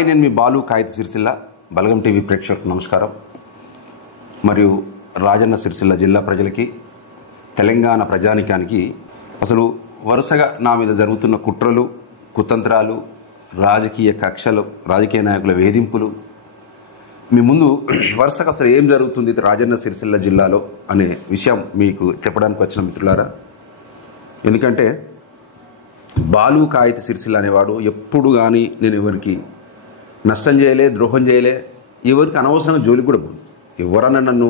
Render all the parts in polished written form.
Hi, నేను మీ బాలు కాగిత సిరిసిల్ల. బలగం TV ప్రేక్షకులకు నమస్కారం. మరియు రాజన్న సిరిసిల్ల జిల్లా ప్రజలకి, తెలంగాణ ప్రజానికానికి అసలు వరుసగా నా మీద జరుగుతున్న కుట్రలు, కుతంత్రాలు, రాజకీయ కక్షలు, రాజకీయ నాయకుల వేధింపులు, మీ ముందు వరుసగా అసలు ఏం జరుగుతుంది రాజన్న సిరిసిల్ల జిల్లాలో అనే విషయం మీకు చెప్పడానికి వచ్చిన మిత్రులారా. ఎందుకంటే బాలు కాగిత సిరిసిల్ల అనేవాడు ఎప్పుడు కానీ నేను ఎవరికి నష్టం చేయలే, ద్రోహం చేయలే, ఎవరికి అనవసరంగా జోలికి కూడా పోను. ఎవరన్నా నన్ను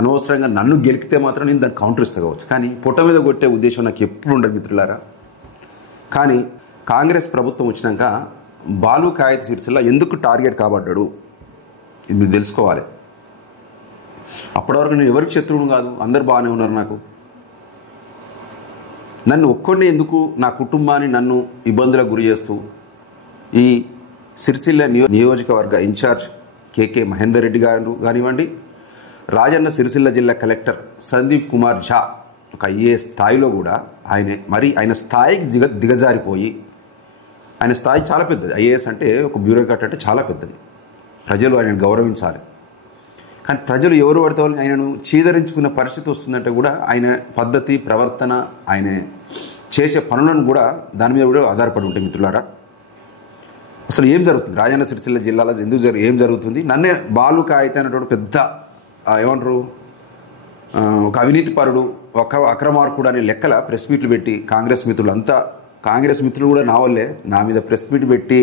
అనవసరంగా నన్ను గెలికితే మాత్రం నేను దాన్ని కౌంటర్ ఇస్తా కావచ్చు, కానీ పొట్ట మీద కొట్టే ఉద్దేశం నాకు ఎప్పుడు ఉండదు మిత్రులారా. కానీ కాంగ్రెస్ ప్రభుత్వం వచ్చినాక బాలు కాగిత సిరిసిల్ల ఎందుకు టార్గెట్ కాబడ్డాడు ఇది మీరు తెలుసుకోవాలి. అప్పటి వరకు నేను ఎవరికి శత్రువును కాదు, అందరు బాగానే ఉన్నారు. నన్ను ఒక్కడిని ఎందుకు, నా కుటుంబాన్ని నన్ను ఇబ్బందులకు గురి చేస్తూ ఈ సిరిసిల్ల నియోజకవర్గ ఇన్ఛార్జ్ కేకే మహేందర్ రెడ్డి గారు కానివ్వండి, రాజన్న సిరిసిల్ల జిల్లా కలెక్టర్ సందీప్ కుమార్ ఝా ఒక ఐఏఎస్ స్థాయిలో కూడా ఆయన స్థాయికి దిగజారిపోయి, ఆయన స్థాయి చాలా పెద్దది. ఐఏఎస్ అంటే ఒక బ్యూరోక్రాట్ అంటే చాలా పెద్దది. ప్రజలు ఆయనను గౌరవించాలి. కానీ ప్రజలు ఎవరు పడితే వాళ్ళు ఆయనను చీదరించుకున్న పరిస్థితి వస్తుందంటే కూడా ఆయన పద్ధతి, ప్రవర్తన, ఆయన చేసే పనులను కూడా దాని మీద కూడా ఆధారపడి ఉంటాయి మిత్రులారా. అసలు ఏం జరుగుతుంది రాజన్న సిరిసిల్ల జిల్లాలో, ఏం జరుగుతుంది? నన్నే బాలు కాగిత అనేటువంటి పెద్ద ఏమంటారు, ఒక అవినీతి పరుడు, ఒక అక్రమార్కుడు అనే లెక్కల ప్రెస్ మీట్లు పెట్టి కాంగ్రెస్ మిత్రులు కూడా నా వాళ్ళే, నా మీద ప్రెస్ మీట్ పెట్టి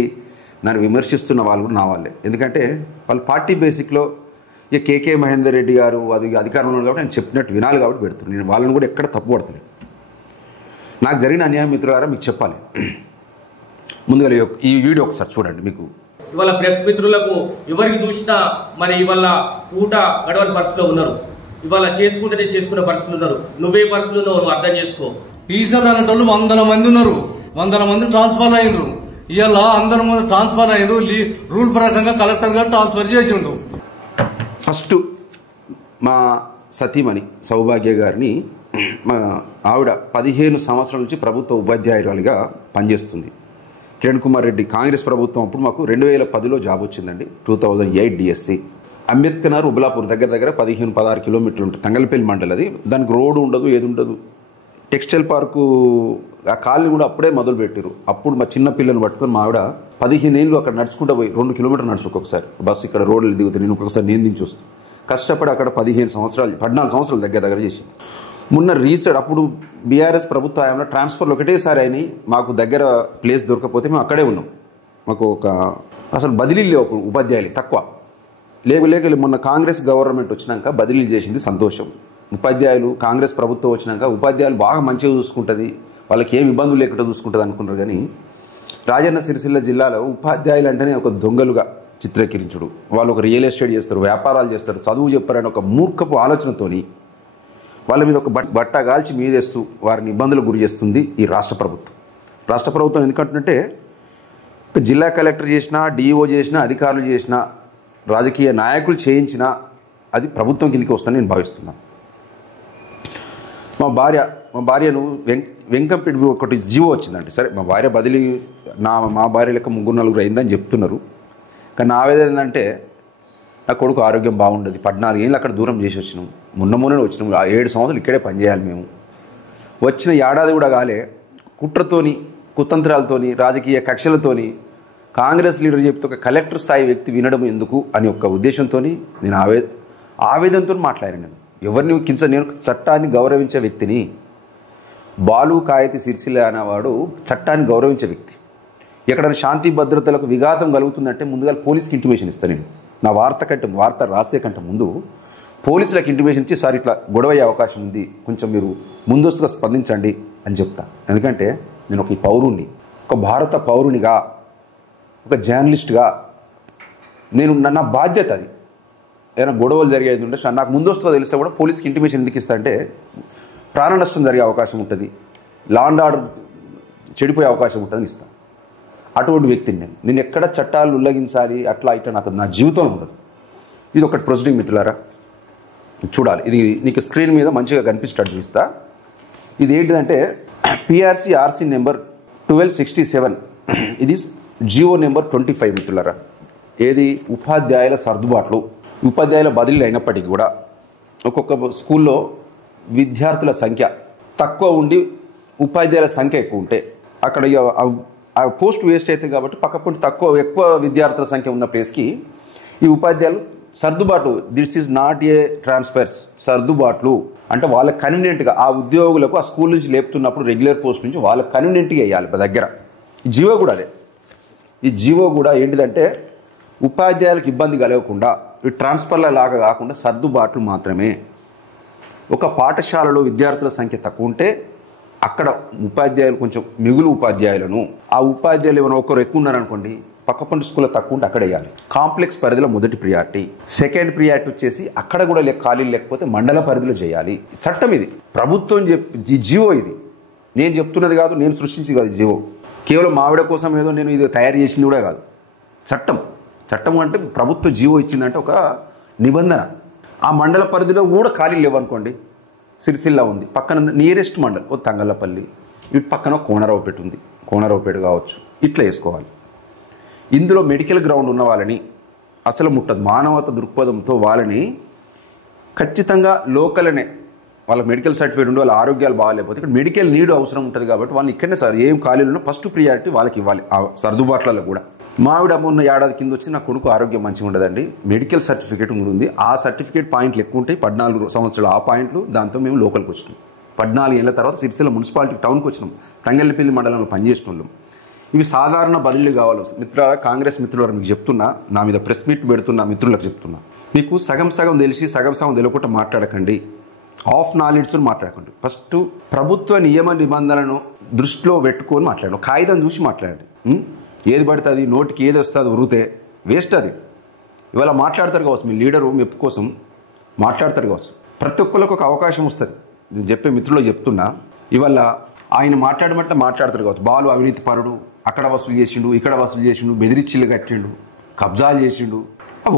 నన్ను విమర్శిస్తున్న వాళ్ళు కూడా నా వాళ్ళే. ఎందుకంటే వాళ్ళు పార్టీ బేసిక్లో ఇక కేకే మహేందర్ రెడ్డి గారు అది అధికారంలో ఉన్నారు కాబట్టి నేను చెప్పినట్టు వినాలి కాబట్టి పెడుతున్నాను. నేను వాళ్ళని కూడా ఎక్కడ తప్పు పడుతున్నాను. నాకు జరిగిన అన్యాయం మిత్రులారా మీకు చెప్పాలి. ముందుగా ఈ వీడియో ఒకసారి చూడండి. మీకు ఇవాళ ప్రెస్ మిత్రులకు ఎవరికి చూసినా మరి ఇవాళ పూట గడవని పరిస్థితిలో ఉన్నారు. ఇవాళ చేసుకున్న పరిస్థితులు ఉన్నారు. నువ్వే పరిస్థితులు నువ్వు అర్థం చేసుకో. టీచర్లు అనేటోళ్ళు 100 మంది ఉన్నారు. 100 మంది ట్రాన్స్ఫర్ అయినరు. ఇవాళ అందరు ట్రాన్స్ఫర్ అయ్యారు. రూల్ ప్రకారంగా కలెక్టర్ గారు ట్రాన్స్ఫర్ చేసిండు. ఫస్ట్ మా సతీమణి సౌభాగ్య గారిని, మా ఆవిడ 15 సంవత్సరాల నుంచి ప్రభుత్వ ఉపాధ్యాయురాలిగా పనిచేస్తుంది. కిరణ్ కుమార్ రెడ్డి కాంగ్రెస్ ప్రభుత్వం అప్పుడు మాకు 2010లో జాబ్ వచ్చిందండి. 2008 డిఎస్సి. అంబేద్కర్ నగర్ ఉబలాపూర్ దగ్గర 15-16 కిలోమీటర్లు ఉంటుంది. తంగలపల్లి మండలి అది. దానికి రోడ్డు ఉండదు, ఏది ఉండదు. టెక్స్టైల్ పార్కు ఆ కాలనీ కూడా అప్పుడే మొదలు పెట్టారు. అప్పుడు మా చిన్న పిల్లలు పట్టుకొని మా ఆవిడ 15 ఏళ్ళు అక్కడ నడుచుకుంటూ పోయి 2 కిలోమీటర్లు నడుచు ఒక్కొక్కసారి బస్సు ఇక్కడ రోడ్లు దిగుతాయి. నేను ఒక్కొక్కసారి నేను దించి వస్తాను. కష్టపడి అక్కడ 14 సంవత్సరాలు దగ్గర చేసింది. మొన్న రీసెంట్ అప్పుడు బీఆర్ఎస్ ప్రభుత్వ హయాంలో ట్రాన్స్ఫర్లు ఒకటేసారి అయినాయి. మాకు దగ్గర ప్లేస్ దొరకకపోతే మేము అక్కడే ఉన్నాం. మాకు అసలు బదిలీలు లేవు, ఉపాధ్యాయులు తక్కువ లేక మొన్న కాంగ్రెస్ గవర్నమెంట్ వచ్చినాక బదిలీలు చేసింది, సంతోషం. ఉపాధ్యాయులు కాంగ్రెస్ ప్రభుత్వం వచ్చినాక ఉపాధ్యాయులు బాగా మంచిగా చూసుకుంటుంది, వాళ్ళకి ఏం ఇబ్బందులు లేకుండా చూసుకుంటుంది అనుకుంటారు. కానీ రాజన్న సిరిసిల్ల జిల్లాలో ఉపాధ్యాయులు అంటేనే ఒక దొంగలుగా చిత్రీకరించుడు. వాళ్ళు ఒక రియల్ ఎస్టేట్ చేస్తారు, వ్యాపారాలు చేస్తారు, చదువు చెప్పారని ఒక మూర్ఖపు ఆలోచనతోని వాళ్ళ మీద ఒక బట్ట గాల్చి మీదేస్తూ వారిని ఇబ్బందులకు గురి చేస్తుంది ఈ రాష్ట్ర ప్రభుత్వం. ఎందుకంటే ఒక జిల్లా కలెక్టర్ చేసినా, డిఈఓ చేసినా, అధికారులు చేసినా, రాజకీయ నాయకులు చేయించినా అది ప్రభుత్వం కిందకి వస్తుందని నేను భావిస్తున్నాను. మా భార్యను వెంకంపేట ఒకటి జీవో వచ్చిందంటే, సరే మా భార్య బదిలీ మా భార్య లెక్క 3-4 అయిందని చెప్తున్నారు. కానీ నా ఆవేదన ఏంటంటే నా కొడుకు ఆరోగ్యం బాగుండదు. 14 ఏళ్ళు అక్కడ దూరం చేసి వచ్చినాం. మొన్ననే వచ్చినాము. 7 సంవత్సరాలు ఇక్కడే పనిచేయాలి. మేము వచ్చిన ఏడాది కూడా కాలే. కుట్రతోని, కుతంత్రాలతోని, రాజకీయ కక్షలతోని కాంగ్రెస్ లీడర్ చెప్తే ఒక కలెక్టర్ స్థాయి వ్యక్తి వినడం ఎందుకు అని ఒక ఉద్దేశంతో నేను ఆవేదనతో మాట్లాడాను. ఎవరిని నేను చట్టాన్ని గౌరవించే వ్యక్తిని. బాలు కాగిత సిరిసిల్ల అనేవాడు చట్టాన్ని గౌరవించే వ్యక్తి. ఎక్కడైనా శాంతి భద్రతలకు విఘాతం కలుగుతుందంటే ముందుగా పోలీస్కి ఇంటిమేషన్ ఇస్తాను. నేను నా వార్త రాసే కంటే ముందు పోలీసులకు ఇంటిమేషన్ ఇచ్చి, సార్ ఇట్లా గొడవ అయ్యే అవకాశం ఉంది, కొంచెం మీరు ముందస్తుగా స్పందించండి అని చెప్తా. ఎందుకంటే నేను ఒక పౌరుణ్ణి, ఒక భారత పౌరునిగా, ఒక జర్నలిస్ట్గా నేను నా బాధ్యత అది. ఏదైనా గొడవలు జరిగేది ఉంటే నాకు ముందస్తుగా తెలిస్తే కూడా పోలీస్కి ఇంటిమేషన్ ఎందుకు ఇస్తా అంటే ప్రాణ నష్టం జరిగే అవకాశం ఉంటుంది, లా అండ్ ఆర్డర్ చెడిపోయే అవకాశం ఉంటుందని ఇస్తాను. అటువంటి వ్యక్తిని నేను ఎక్కడ చట్టాలు ఉల్లంఘించాలి అట్లా ఇట్లా నాకు నా జీవితంలో ఉండదు. ఇది ఒకటి ప్రొసీడింగ్ మిత్రులారా, చూడాలి. ఇది నీకు స్క్రీన్ మీద మంచిగా కనిపిస్తాడు చూస్తా. ఇది ఏంటిదంటే PRC RC నెంబర్ 1267. ఇది జీవో నెంబర్ 25 మిత్రులారా, ఏది ఉపాధ్యాయుల సర్దుబాట్లు, ఉపాధ్యాయుల బదిలీ అయినప్పటికీ కూడా ఒక్కొక్క స్కూల్లో విద్యార్థుల సంఖ్య తక్కువ ఉండి ఉపాధ్యాయుల సంఖ్య ఎక్కువ ఉంటే అక్కడ ఆ పోస్ట్ వేస్ట్ అవుతుంది కాబట్టి పక్కపొంటి ఎక్కువ విద్యార్థుల సంఖ్య ఉన్న ప్లేస్కి ఈ ఉపాధ్యాయులు సర్దుబాటు, this is not a transfers, సర్దుబాట్లు అంటే వాళ్ళకి కన్వీనియంట్గా ఆ ఉద్యోగులకు ఆ స్కూల్ నుంచి లేపుతున్నప్పుడు రెగ్యులర్ పోస్ట్ నుంచి వాళ్ళకి కన్వీనియంట్గా వేయాలి దగ్గర. ఈ జీవో కూడా అదే. ఈ జీవో కూడా ఏంటిదంటే ఉపాధ్యాయులకు ఇబ్బంది కలగకుండా ఈ ట్రాన్స్ఫర్ల లాగా కాకుండా సర్దుబాట్లు మాత్రమే. ఒక పాఠశాలలో విద్యార్థుల సంఖ్య తక్కువ ఉంటే అక్కడ ఉపాధ్యాయులు కొంచెం మిగులు ఉపాధ్యాయులను, ఆ ఉపాధ్యాయులు ఏమైనా ఒకరు ఎక్కువ ఉన్నారనుకోండి పక్కపంటి స్కూల్లో తక్కువ ఉంటే అక్కడ వేయాలి. కాంప్లెక్స్ పరిధిలో మొదటి ప్రియారిటీ. సెకండ్ ప్రియారిటీ వచ్చేసి అక్కడ కూడా ఖాళీలు లేకపోతే మండల పరిధిలో చేయాలి. చట్టం ఇది, ప్రభుత్వం జీవో ఇది. నేను చెప్తున్నది కాదు, నేను సృష్టించి కాదు జీవో. కేవలం మావిడ కోసం ఏదో నేను ఇది తయారు చేసింది కూడా కాదు. చట్టం అంటే ప్రభుత్వ జీవో ఇచ్చిందంటే ఒక నిబంధన. ఆ మండల పరిధిలో కూడా ఖాళీలు లేవనుకోండి, సిరిసిల్ల ఉంది, పక్కన నియరెస్ట్ మండల్ ఓ తంగళ్ళపల్లి, ఇటు పక్కన కోనరావుపేట ఉంది, కోనరావుపేట కావచ్చు, ఇట్లా వేసుకోవాలి. ఇందులో మెడికల్ గ్రౌండ్ ఉన్న వాళ్ళని అసలు ముట్టదు. మానవత దృక్పథంతో వాళ్ళని ఖచ్చితంగా లోకల్నే, వాళ్ళకి మెడికల్ సర్టిఫికేట్ ఉండి వాళ్ళ ఆరోగ్యాలు బాగాలేకపోతే ఇక్కడ మెడికల్ నీడ్ అవసరం ఉంటుంది కాబట్టి వాళ్ళని ఇక్కడనే సార్ ఏం ఖాళీలు ఉన్నా ఫస్ట్ ప్రియారిటీ వాళ్ళకి ఇవ్వాలి. ఆ సర్దుబాట్లలో కూడా మావిడ మొన్న ఏడాది కింద వచ్చి నా కొడుకు ఆరోగ్యం మంచిగా ఉండదండి, మెడికల్ సర్టిఫికేట్ ఉంది, ఆ సర్టిఫికేట్ పాయింట్లు ఎక్కువ ఉంటాయి, 14 సంవత్సరాలు ఆ పాయింట్లు, దాంతో మేము లోకల్కి వచ్చినాం. 14 ఏళ్ళ తర్వాత సిరిసిల్ల మున్సిపాలిటీ టౌన్కి వచ్చినాం, తంగళ్ళపల్లి మండలంలో పనిచేసిన వాళ్ళం. ఇవి సాధారణ బదిలీ కావాలి. మిత్రుల కాంగ్రెస్ మిత్రులు మీకు చెప్తున్నా, నా మీద ప్రెస్ మీట్ పెడుతున్నా మిత్రులకు చెప్తున్నా, మీకు సగం తెలిసి సగం తెలియకుండా మాట్లాడకండి, ఆఫ్ నాలెడ్జ్తో మాట్లాడకండి. ఫస్ట్ ప్రభుత్వ నియమ నిబంధనలను దృష్టిలో పెట్టుకొని మాట్లాడండి, కాగితం చూసి మాట్లాడండి. ఏది పడుతుంది నోటికి ఏది వస్తుంది ఉరితే వేస్ట్. అది ఇవాళ మాట్లాడతారు కావచ్చు, మీ లీడరు మెప్పు కోసం మాట్లాడతారు కావచ్చు, ప్రతి ఒక్కరికి ఒక అవకాశం వస్తుంది. నేను చెప్పే మిత్రులు చెప్తున్నా, ఇవాళ ఆయన మాట్లాడమంటే మాట్లాడతారు కావచ్చు, బాలు అవినీతి పరుడు, అక్కడ వసూలు చేసిండు, ఇక్కడ వసూలు చేసిండు, బెదిరిచ్చిల్లు కట్టిండు, కబ్జాలు చేసిండు,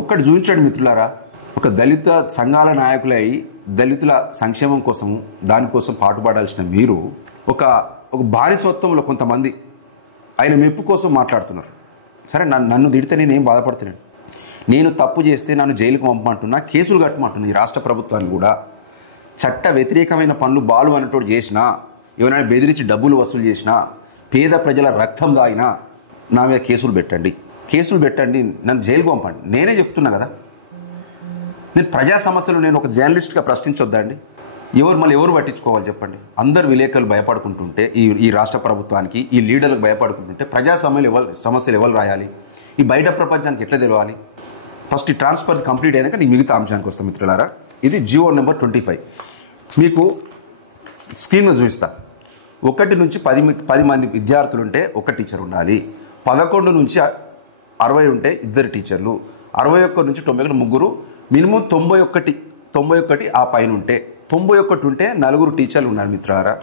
ఒక్కటి చూపించాడు. మిత్రులారా, ఒక దళిత సంఘాల నాయకులై దళితుల సంక్షేమం కోసము దానికోసం పాటుపడాల్సిన మీరు ఒక బానిసత్వంలో కొంతమంది ఆయన మెప్పు కోసం మాట్లాడుతున్నారు. సరే, నన్ను తిడితే నేనేం బాధపడుతున్నాను, నేను తప్పు చేస్తే నన్ను జైలుకు పంపమంటున్నా, కేసులు కట్టమంటున్నా. ఈ రాష్ట్ర ప్రభుత్వాన్ని కూడా చట్ట వ్యతిరేకమైన పనులు బాలు అనేటోడు చేసినా, ఎవరైనా బెదిరించి డబ్బులు వసూలు చేసినా, పేద ప్రజల రక్తం దాగినా నా మీద కేసులు పెట్టండి, నన్ను జైలుకు పంపండి. నేనే చెప్తున్నా కదా, నేను ప్రజా సమస్యలు నేను ఒక జర్నలిస్ట్గా ప్రశ్నించొద్దండి. ఎవరు పట్టించుకోవాలి చెప్పండి? అందరు విలేకరులు భయపడుకుంటుంటే, ఈ రాష్ట్ర ప్రభుత్వానికి ఈ లీడర్లకు భయపడుకుంటుంటే ప్రజా సమస్యలు ఎవరు రాయాలి? ఈ బయట ప్రపంచానికి ఎట్లా తెలవాలి? ఫస్ట్ ఈ ట్రాన్స్ఫర్ కంప్లీట్ అయినాక నీ మిగతా అంశానికి వస్తాం మిత్రులారా. ఇది జీవో నెంబర్ 25. మీకు స్క్రీన్ మీద చూపిస్తా. 1 నుంచి 10 మంది విద్యార్థులు ఉంటే ఒక టీచర్ ఉండాలి. 11 నుంచి 60 ఉంటే 2 టీచర్లు. 61 నుంచి 91 3, మినిమం 91 ఆ పైన ఉంటే 91 ఉంటే 4 టీచర్లు ఉన్నారు మిత్రులారా.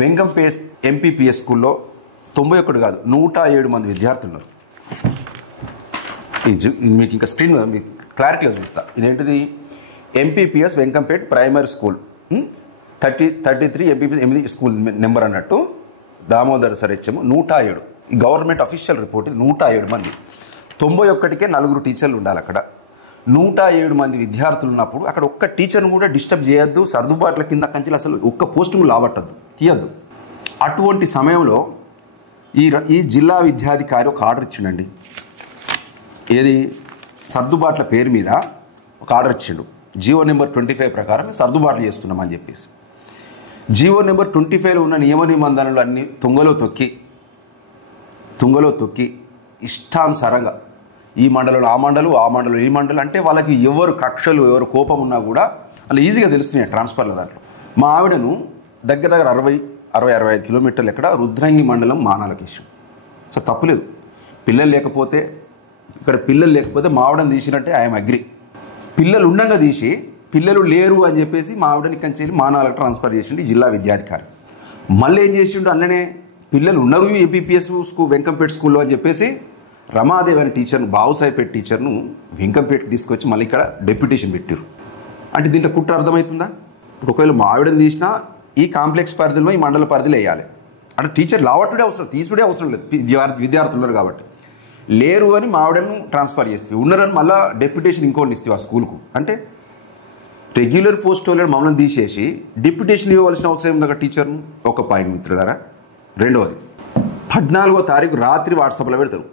వెంకంపేట్ ఎంపీపీఎస్ స్కూల్లో 91 కాదు 107 మంది విద్యార్థులు ఉన్నారు. మీకు ఇంకా స్క్రీన్ మీకు క్లారిటీగా చూపిస్తా. ఇదేంటిది? MPPS Venkampet primary school 33 MPPS 8 school number అన్నట్టు దామోదర్ సార్ హెచ్ఎం 107. ఈ గవర్నమెంట్ అఫీషియల్ రిపోర్ట్ ఇది. 107 మంది, 91కే 4 టీచర్లు ఉండాలి. అక్కడ 107 మంది విద్యార్థులు ఉన్నప్పుడు అక్కడ ఒక్క టీచర్ను కూడా డిస్టర్బ్ చేయొద్దు. సర్దుబాట్ల కింద కంచెలు అసలు ఒక్క పోస్టింగ్ లావట్టద్దు, తీయద్దు. అటువంటి సమయంలో ఈ జిల్లా విద్యాధికారి ఒక ఆర్డర్ ఇచ్చిండండి. ఏది? సర్దుబాట్ల పేరు మీద ఒక ఆర్డర్ ఇచ్చిండు. జీవో నెంబర్ 25 ప్రకారం సర్దుబాట్లు చేస్తున్నామని చెప్పేసి. జీవో నెంబర్ 25లో ఉన్న నియమ నిబంధనలు అన్నీ తుంగలో తొక్కి ఇష్టానుసారంగా ఈ మండలంలో ఆ మండలం ఈ మండలం అంటే వాళ్ళకి ఎవరు కక్షలు ఎవరు కోపం ఉన్నా కూడా అలా ఈజీగా తెలుస్తున్నాయి ట్రాన్స్ఫర్ల దాంట్లో. మా ఆవిడను దగ్గర 60-65 కిలోమీటర్లు ఎక్కడ రుద్రంగి మండలం మానాలకేశం. సో తప్పులేదు. పిల్లలు లేకపోతే మా ఆవిడని తీసినట్టే ఐఎమ్ అగ్రి. పిల్లలు ఉండగా తీసి పిల్లలు లేరు అని చెప్పేసి మా ఆవిడని కంచేసి మానాలకు ట్రాన్స్ఫర్ చేసిండు జిల్లా విద్యాధికారి. మళ్ళీ ఏం చేసిండు? అన్ననే పిల్లలు ఉన్నారు ఏపీపీఎస్ స్కూల్ వెంకంపేట స్కూల్లో అని చెప్పేసి రమాదేవి అనే టీచర్ను, బావుసాయిపేట టీచర్ను వెంకంపేటకి తీసుకొచ్చి మళ్ళీ ఇక్కడ డెప్యుటేషన్ పెట్టారు. అంటే దీంట్లో కుట్ర అర్థమవుతుందా? ఇప్పుడు ఒకవేళ మా ఆవిడని తీసినా ఈ కాంప్లెక్స్ పరిధిలో ఈ మండల పరిధిలో వేయాలి. అంటే టీచర్ లావట్టుడే అవసరం, తీసుడే అవసరం లేదు, విద్యార్థులు ఉన్నారు కాబట్టి. లేరు అని మా ఆవిడను ట్రాన్స్ఫర్ చేస్తాయి, ఉన్నారని మళ్ళీ డెప్యుటేషన్ ఇంకోటి ఇస్తాయి ఆ స్కూల్కు. అంటే రెగ్యులర్ పోస్ట్ వాళ్ళని మమ్మల్ని తీసేసి డిప్యుటేషన్ ఇవ్వవలసిన అవసరం ఉంది కదా టీచర్ను. ఒక పాయింట్ మిత్రులారా. రెండవది, 14వ తారీఖు రాత్రి వాట్సాప్లో పెడతారు,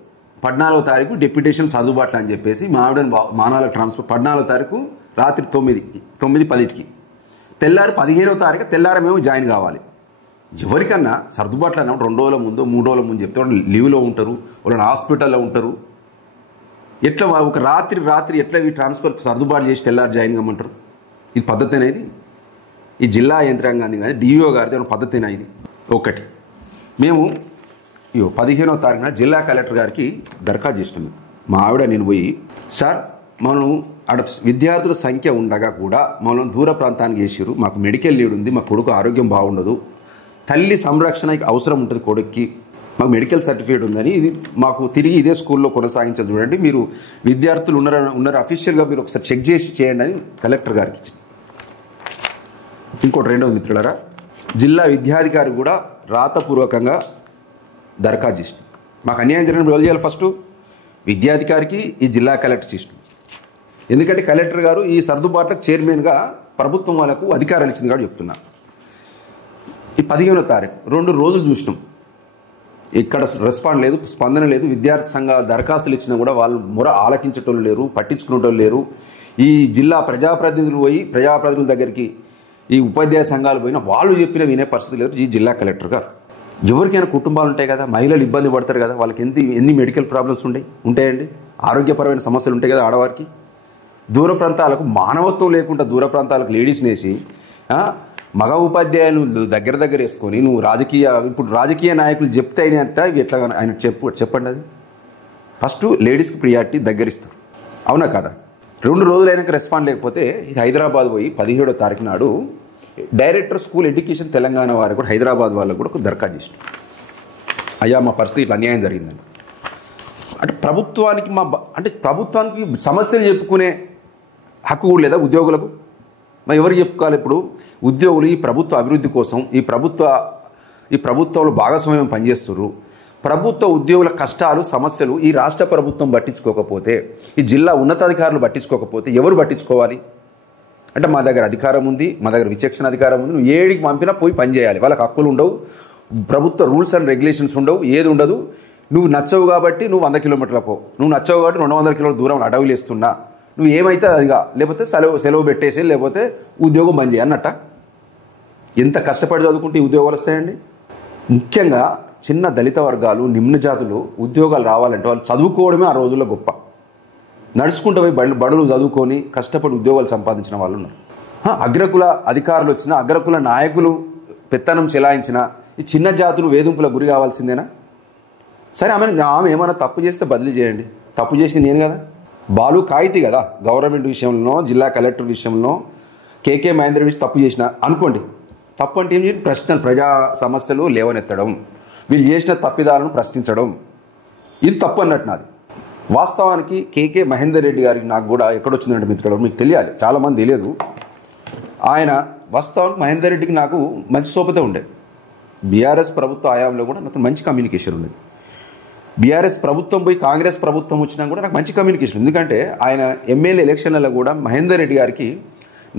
14వ తారీఖు డెప్యుటేషన్ సర్దుబాట్లు అని చెప్పేసి మా ఆవిడని మానవాళ్ళ ట్రాన్స్ఫర్. 14వ తారీఖు రాత్రి 9:10కి, తెల్లారి 15వ తారీఖు తెల్లారి మేము జాయిన్ కావాలి. ఎవరికన్నా సర్దుబాట్లు అన్నప్పుడు 2 రోజుల ముందు 3 రోజుల ముందు చెప్తే వాళ్ళు లీవ్లో ఉంటారు, వాళ్ళని హాస్పిటల్లో ఉంటారు. ఎట్లా ఒక రాత్రి ఎట్లా ఈ ట్రాన్స్ఫర్ సర్దుబాటు చేసి తెల్లారి జాయిన్ కామంటారు? ఇది పద్ధతి అనేది ఈ జిల్లా యంత్రాంగాన్ని కానీ డిఓ గారిది ఏమైనా పద్ధతేనా ఇది? ఒకటి, మేము 15వ తారీఖున జిల్లా కలెక్టర్ గారికి దరఖాస్తు చేసినాము. మా ఆవిడ నేను పోయి, సార్ మనం అక్కడ విద్యార్థుల సంఖ్య ఉండగా కూడా మనం దూర ప్రాంతానికి వేసారు, మాకు మెడికల్ లీడ్ ఉంది, మా కొడుకు ఆరోగ్యం బాగుండదు, తల్లి సంరక్షణకి అవసరం ఉంటుంది కొడుక్కి, మాకు మెడికల్ సర్టిఫికేట్ ఉందని ఇది మాకు తిరిగి ఇదే స్కూల్లో కొనసాగించాలి చూడండి, మీరు విద్యార్థులు ఉన్నారు అఫీషియల్గా మీరు ఒకసారి చెక్ చేసి చేయండి అని కలెక్టర్ గారికి ఇచ్చింది. ఇంకోటి రెండవది మిత్రులారా, జిల్లా విద్యాధికారి కూడా రాతపూర్వకంగా దరఖాస్తు చేసిన. మాకు అన్యాయం జరిగినప్పుడు ఎవరు చేయాలి? ఫస్ట్ విద్యాధికారికి, ఈ జిల్లా కలెక్టర్ చేసిన. ఎందుకంటే కలెక్టర్ గారు ఈ సర్దుబాట్లకు చైర్మన్గా ప్రభుత్వం వాళ్ళకు అధికారాలు ఇచ్చింది కాబట్టి చెప్తున్నా. ఈ 15వ తారీఖు 2 రోజులు చూసినాం, ఇక్కడ రెస్పాండ్ లేదు, స్పందన లేదు. విద్యార్థి సంఘ దరఖాస్తులు ఇచ్చినా కూడా వాళ్ళు మొర ఆలకించేటోళ్ళు లేరు, పట్టించుకునేటోళ్ళు లేరు. ఈ జిల్లా ప్రజాప్రతినిధుల దగ్గరికి ఈ ఉపాధ్యాయ సంఘాలు పోయినా వాళ్ళు చెప్పిన వినే పరిస్థితి లేదు ఈ జిల్లా కలెక్టర్ గారు. ఎవరికైనా కుటుంబాలు ఉంటాయి కదా, మహిళలు ఇబ్బంది పడతారు కదా, వాళ్ళకి ఎన్ని మెడికల్ ప్రాబ్లమ్స్ ఉంటాయండి, ఆరోగ్యపరమైన సమస్యలు ఉంటాయి కదా ఆడవారికి. దూర ప్రాంతాలకు మానవత్వం లేకుండా దూర ప్రాంతాలకు లేడీస్ని వేసి మగ ఉపాధ్యాయులు దగ్గర వేసుకొని నువ్వు ఇప్పుడు రాజకీయ నాయకులు చెప్తే అయినంట ఎట్లా ఆయన చెప్పండి. అది ఫస్ట్ లేడీస్కి ప్రియారిటీ దగ్గరిస్తారు, అవునా కదా? 2 రోజులు అయినాక రెస్పాండ్ లేకపోతే ఇది హైదరాబాద్ పోయి 17వ తారీఖు నాడు డైరెక్టర్ స్కూల్ ఎడ్యుకేషన్ తెలంగాణ వారు కూడా హైదరాబాద్ వాళ్ళకు కూడా ఒక దరఖాస్తు చేసిన. అయ్యా మా పరిస్థితి ఇట్లా అన్యాయం జరిగిందని. అంటే ప్రభుత్వానికి సమస్యలు చెప్పుకునే హక్కు కూడా లేదా ఉద్యోగులకు? మరి ఎవరు చెప్పుకోవాలి? ఇప్పుడు ఉద్యోగులు ఈ ప్రభుత్వ అభివృద్ధి కోసం ఈ ప్రభుత్వంలో భాగస్వామ్యం పనిచేస్తున్నారు. ప్రభుత్వ ఉద్యోగుల కష్టాలు సమస్యలు ఈ రాష్ట్ర ప్రభుత్వం పట్టించుకోకపోతే, ఈ జిల్లా ఉన్నతాధికారులు పట్టించుకోకపోతే ఎవరు పట్టించుకోవాలి? అంటే మా దగ్గర అధికారం ఉంది, మా దగ్గర విచక్షణ అధికారం ఉంది, నువ్వు ఏడికి పంపినా పోయి పని చేయాలి. వాళ్ళకి హక్కులు ఉండవు, ప్రభుత్వ రూల్స్ అండ్ రెగ్యులేషన్స్ ఉండవు, ఏది ఉండదు. నువ్వు నచ్చవు కాబట్టి నువ్వు 100 కిలోమీటర్ల పో, నువ్వు నచ్చవు కాబట్టి 200 కిలోమీటర్ల దూరం అడవులు వేస్తున్నా, నువ్వు ఏమైతే అదిగా, లేకపోతే సెలవు పెట్టేసి, లేకపోతే ఉద్యోగం బంద్ చేయి అన్నట్ట. ఎంత కష్టపడి చదువుకుంటే ఈ ఉద్యోగాలు వస్తాయండి? ముఖ్యంగా చిన్న దళిత వర్గాలు, నిమ్న జాతులు ఉద్యోగాలు రావాలంటే వాళ్ళు చదువుకోవడమే ఆ రోజుల్లో గొప్ప. నడుచుకుంటూ పోయి బడులు చదువుకొని కష్టపడి ఉద్యోగాలు సంపాదించిన వాళ్ళు ఉన్నారు. అగ్రకుల అధికారులు వచ్చిన, అగ్రకుల నాయకులు పెత్తనం చెలాయించిన ఈ చిన్న జాతులు వేధింపుల గురి కావాల్సిందేనా? సరే, ఆమె ఏమైనా తప్పు చేస్తే బదిలీ చేయండి, తప్పు చేసింది నేను కదా. బాలు కాయితీ కదా, గవర్నమెంట్ విషయంలో, జిల్లా కలెక్టర్ విషయంలో, కేకే మహేందర్ విషయం తప్పు చేసిన అనుకోండి. తప్పు అంటే ఏం చేయండి? ప్రజా సమస్యలు లేవనెత్తడం, వీళ్ళు చేసిన తప్పిదాలను ప్రశ్నించడం, ఇది తప్పు అన్నట్టు నాది. వాస్తవానికి కేకే మహేందర్ రెడ్డి గారికి నాకు కూడా ఎక్కడొచ్చిందంటే మిత్రులు మీకు తెలియాలి, చాలామంది తెలియదు. ఆయన వాస్తవానికి మహేందర్ రెడ్డికి నాకు మంచి సోపతే ఉండే. బీఆర్ఎస్ ప్రభుత్వ హయాంలో కూడా నాకు మంచి కమ్యూనికేషన్ ఉండేది. బీఆర్ఎస్ ప్రభుత్వం పోయి కాంగ్రెస్ ప్రభుత్వం వచ్చినా కూడా నాకు మంచి కమ్యూనికేషన్. ఎందుకంటే ఆయన ఎమ్మెల్యే ఎలక్షన్లలో కూడా మహేందర్ రెడ్డి గారికి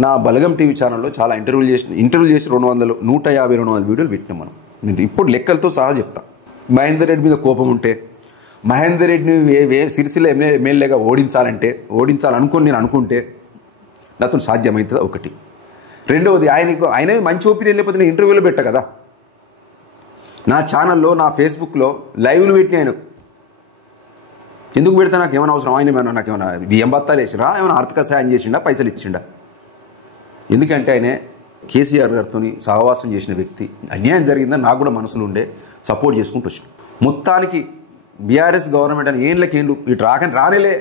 నా బలగం టీవీ ఛానల్లో చాలా ఇంటర్వ్యూలు చేసి 150-200 వీడియోలు పెట్టినాం మనం. నేను ఇప్పుడు లెక్కలతో సహా చెప్తా. మహేందర్ రెడ్డి మీద కోపం ఉంటే, మహేందర్ రెడ్డిని సిరిసిల్ల ఎమ్మెల్యేగా ఓడించాలనుకొని నేను అనుకుంటే నాతో సాధ్యమవుతుంది. ఒకటి. రెండవది, ఆయన మంచి ఒపీనియన్ లేకపోతే నేను ఇంటర్వ్యూలో పెట్టా కదా. నా ఛానల్లో, నా ఫేస్బుక్లో లైవ్లు పెట్టిన ఆయనకు ఎందుకు పెడితే నాకు ఏమైనా అవసరం? ఆయన నాకేమైనా బియ్యం బత్తాలు వేసినా, ఏమైనా ఆర్థిక సాయం చేసిండా, పైసలు ఇచ్చిండా? ఎందుకంటే ఆయన కేసీఆర్ గారితో సహవాసం చేసిన వ్యక్తి. అన్యాయం జరిగిందని నాకు కూడా మనసులో ఉండే సపోర్ట్ చేసుకుంటూ వచ్చాను. మొత్తానికి బీఆర్ఎస్ గవర్నమెంట్ అని ఏళ్ళకేళ్ళు ఇటు రానేలే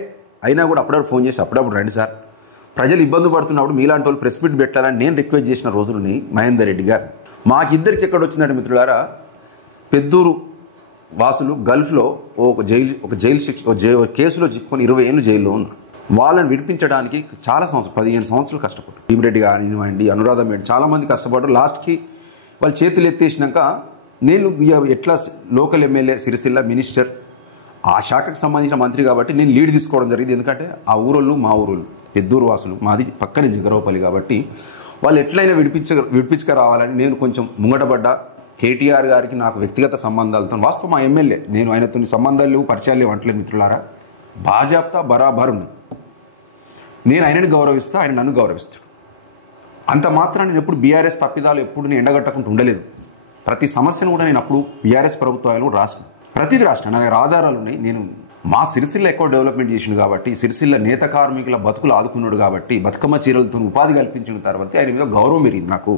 అయినా కూడా అప్పుడప్పుడు ఫోన్ చేసి అప్పుడప్పుడు రండి సార్, ప్రజలు ఇబ్బంది పడుతున్నప్పుడు మీలాంటి వాళ్ళు ప్రెస్ మీట్ పెట్టాలని నేను రిక్వెస్ట్ చేసిన రోజులని మహేందర్ రెడ్డి గారు. మాకిద్దరికి ఎక్కడ వచ్చిందంటే మిత్రులారా, పెద్దూరు వాసులు గల్ఫ్లో ఒక కేసులో చిక్కుకొని 20 ఏళ్ళు జైల్లో ఉన్నారు. వాళ్ళని విడిపించడానికి చాలా 15 సంవత్సరాలు కష్టపడ్డారు. భీమిరెడ్డి కానివ్వండి, అనురాధం రెడ్డి, చాలామంది కష్టపడ్డారు. లాస్ట్కి వాళ్ళు చేతులు ఎత్తేసినాక నేను ఎట్లా లోకల్ ఎమ్మెల్యే సిరిసిల్ల మినిస్టర్ ఆ శాఖకు సంబంధించిన మంత్రి కాబట్టి నేను లీడ్ తీసుకోవడం జరిగింది. ఎందుకంటే ఆ ఊరోళ్ళు మా ఊరోళ్ళు పెద్దూరు వాసులు, మాది పక్కనే జగరవపల్లి కాబట్టి వాళ్ళు ఎట్లయినా విడిపించుక రావాలని నేను కొంచెం ముంగటపడ్డా. కేటీఆర్ గారికి నాకు వ్యక్తిగత సంబంధాలతో, వాస్తవం మా ఎమ్మెల్యే, నేను ఆయనతో సంబంధాలు లేవు, పరిచయాలు లేవు అంటలేదు మిత్రులారా, బాజాప్తా బరాబర్ ఉంది. నేను ఆయనని గౌరవిస్తా, ఆయన నన్ను గౌరవిస్తాడు. అంత మాత్రం నేను ఎప్పుడు బీఆర్ఎస్ తప్పిదాలు ఎప్పుడు నేను ఎండగట్టకుండా ఉండలేదు. ప్రతి సమస్యను కూడా నేను అప్పుడు బీఆర్ఎస్ ప్రభుత్వాలు రాసిన, ప్రతిదీ రాసిన, నా దగ్గర ఆధారాలు ఉన్నాయి. నేను మా సిరిసిల్ల ఎక్కువ డెవలప్మెంట్ చేసిండు కాబట్టి, సిరిసిల్ల నేత కార్మికుల బతుకులు ఆదుకున్నాడు కాబట్టి, బతుకమ్మ చీరలతో ఉపాధి కల్పించిన తర్వాత ఆయన మీద గౌరవం పెరిగింది నాకు.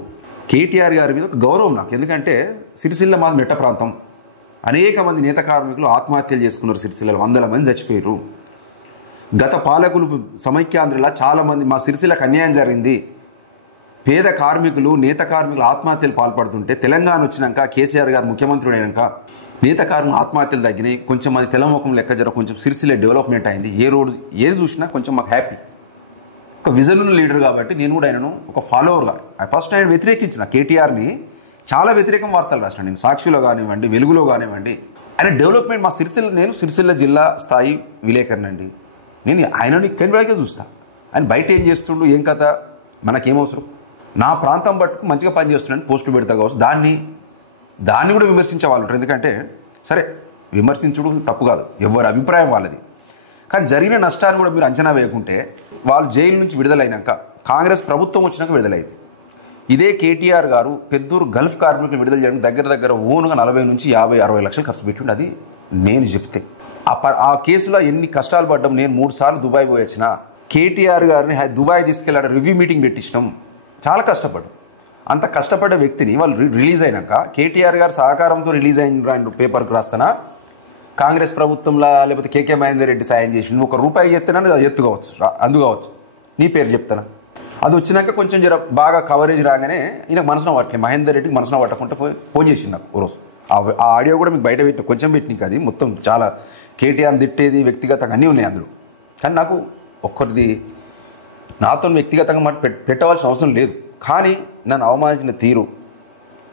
కేటీఆర్ గారి మీద ఒక గౌరవం నాకు. ఎందుకంటే సిరిసిల్ల మాది మెట్ట ప్రాంతం, అనేక మంది నేత కార్మికులు ఆత్మహత్యలు చేసుకున్నారు. సిరిసిల్లలో 100 మంది చచ్చిపోయారు. గత పాలకులు సమైక్యాంధ్రలా చాలామంది మా సిరిసిల్లకు అన్యాయం జరిగింది. పేద కార్మికులు, నేత కార్మికులు ఆత్మహత్యలు పాల్పడుతుంటే తెలంగాణ వచ్చినాక కేసీఆర్ గారు ముఖ్యమంత్రి అయినాక నేత కార్మికులు ఆత్మహత్యలు తగ్గినాయి. కొంచెం అది తెల్లముఖం లెక్క జర కొంచెం సిరిసిల్ల డెవలప్మెంట్ అయింది. ఏ రోడ్ ఏది చూసినా కొంచెం మాకు హ్యాపీ. ఒక విజన్ ఉన్న లీడర్ కాబట్టి నేను కూడా ఆయనను ఒక ఫాలోవర్గా ఫస్ట్ ఆయన వ్యతిరేకించిన కేటీఆర్ని చాలా వ్యతిరేకం వార్తలు రాసిన నేను, సాక్షిలో కానివ్వండి, వెలుగులో కానివ్వండి. ఆయన డెవలప్మెంట్ మా సిరిసిల్ల, నేను సిరిసిల్ల జిల్లా స్థాయి విలేకరునండి. నేను ఆయనని కెన్బడిగా చూస్తా. ఆయన బయట ఏం చేస్తుండు, ఏం కథ మనకేమవసరం. నా ప్రాంతం పట్టుకు మంచిగా పనిచేస్తున్నాను పోస్టులు పెడతా కావచ్చు, దాన్ని కూడా విమర్శించే వాళ్ళు ఉంటారు. ఎందుకంటే సరే విమర్శించడం తప్పు కాదు, ఎవరి అభిప్రాయం వాళ్ళది. కానీ జరిగిన నష్టాన్ని కూడా మీరు అంచనా వేయకుంటే వాళ్ళు జైలు నుంచి విడుదలైనాక కాంగ్రెస్ ప్రభుత్వం వచ్చినాక విడుదలైంది. ఇదే కేటీఆర్ గారు పెద్దూరు గల్ఫ్ కార్మికులు విడుదల చేయడానికి దగ్గర ఓనుగా 40 నుంచి 50-60 లక్షలు ఖర్చు పెట్టిండు. అది నేను చెప్తే ఆ కేసులో ఎన్ని కష్టాలు పడ్డాం. నేను 3 సార్లు దుబాయ్ పోయి వచ్చిన. కేటీఆర్ గారిని దుబాయ్ తీసుకెళ్ళాడు, రివ్యూ మీటింగ్ పెట్టించినాం. చాలా కష్టపడ్డాం. అంత కష్టపడ్డ వ్యక్తిని వాళ్ళు రిలీజ్ అయినాక కేటీఆర్ గారు సహకారంతో రిలీజ్ అయిన పేపర్కి రాస్తానా, కాంగ్రెస్ ప్రభుత్వంలో లేకపోతే కేకే మహేందర్ రెడ్డి సాయం చేసి నువ్వు ₹1 చెప్తానని ఎత్తుకోవచ్చు, అందుకోవచ్చు, నీ పేరు చెప్తానా. అది వచ్చినాక కొంచెం జర బాగా కవరేజ్ రాగానే ఈయనకు మనసున పట్టలేదు, మహేందర్ రెడ్డికి మనసున పట్టకుండా ఫోన్ చేసింది నాకు ఓ రోజు. ఆ ఆడియో కూడా మీకు బయట పెట్టిన, కొంచెం పెట్టినకి అది మొత్తం చాలా కేటీఆర్ తిట్టేది వ్యక్తిగతంగా అన్నీ ఉన్నాయి అందులో. కానీ నాకు ఒక్కరిది నాతో వ్యక్తిగతంగా మాట పెట్టవలసిన అవసరం లేదు. కానీ నన్ను అవమానించిన తీరు,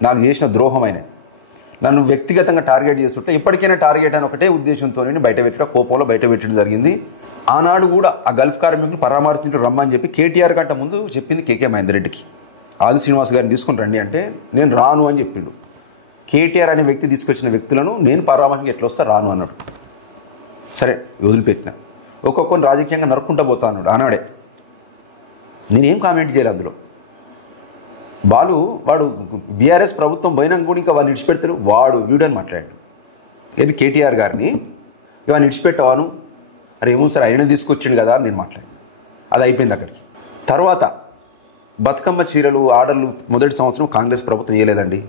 నాకు చేసిన ద్రోహమైన, నన్ను వ్యక్తిగతంగా టార్గెట్ చేస్తుంటే ఇప్పటికైనా టార్గెట్ అని ఒకటే ఉద్దేశంతో నేను బయట పెట్టడం, కోపంలో బయట పెట్టడం జరిగింది. ఆనాడు కూడా ఆ గల్ఫ్ కార్మికులు పరామర్శించడం రమ్మని చెప్పి కేటీఆర్ కంటే ముందు చెప్పింది కేకే మహేందర్ రెడ్డికి. ఆది శ్రీనివాస్ గారిని తీసుకుని రండి అంటే నేను రాను అని చెప్పిండు. కేటీఆర్ అనే వ్యక్తి తీసుకొచ్చిన వ్యక్తులను నేను పరామర్శంగా ఎట్లా వస్తా రాను అన్నాడు. సరే వదిలిపెట్టిన. ఒక్కొక్కరిని రాజకీయంగా నరుక్కుంటూ పోతా అన్నాడు ఆనాడే. నేనేం కామెంట్ చేయలేదు అందులో. వాడు బీఆర్ఎస్ ప్రభుత్వం పోయినాక కూడా ఇంకా వాడిని విడిచిపెడతారు, వాడు వీడని మాట్లాడాడు. ఏమి కేటీఆర్ గారిని ఇవన్నీ విడిచిపెట్టావాను, అరే ఏమో సార్ ఆయన తీసుకొచ్చిండు కదా అని నేను మాట్లాడాను. అది అయిపోయింది అక్కడికి. తర్వాత బతుకమ్మ చీరలు ఆర్డర్లు మొదటి సంవత్సరం కాంగ్రెస్ ప్రభుత్వం ఇవ్వలేదండి.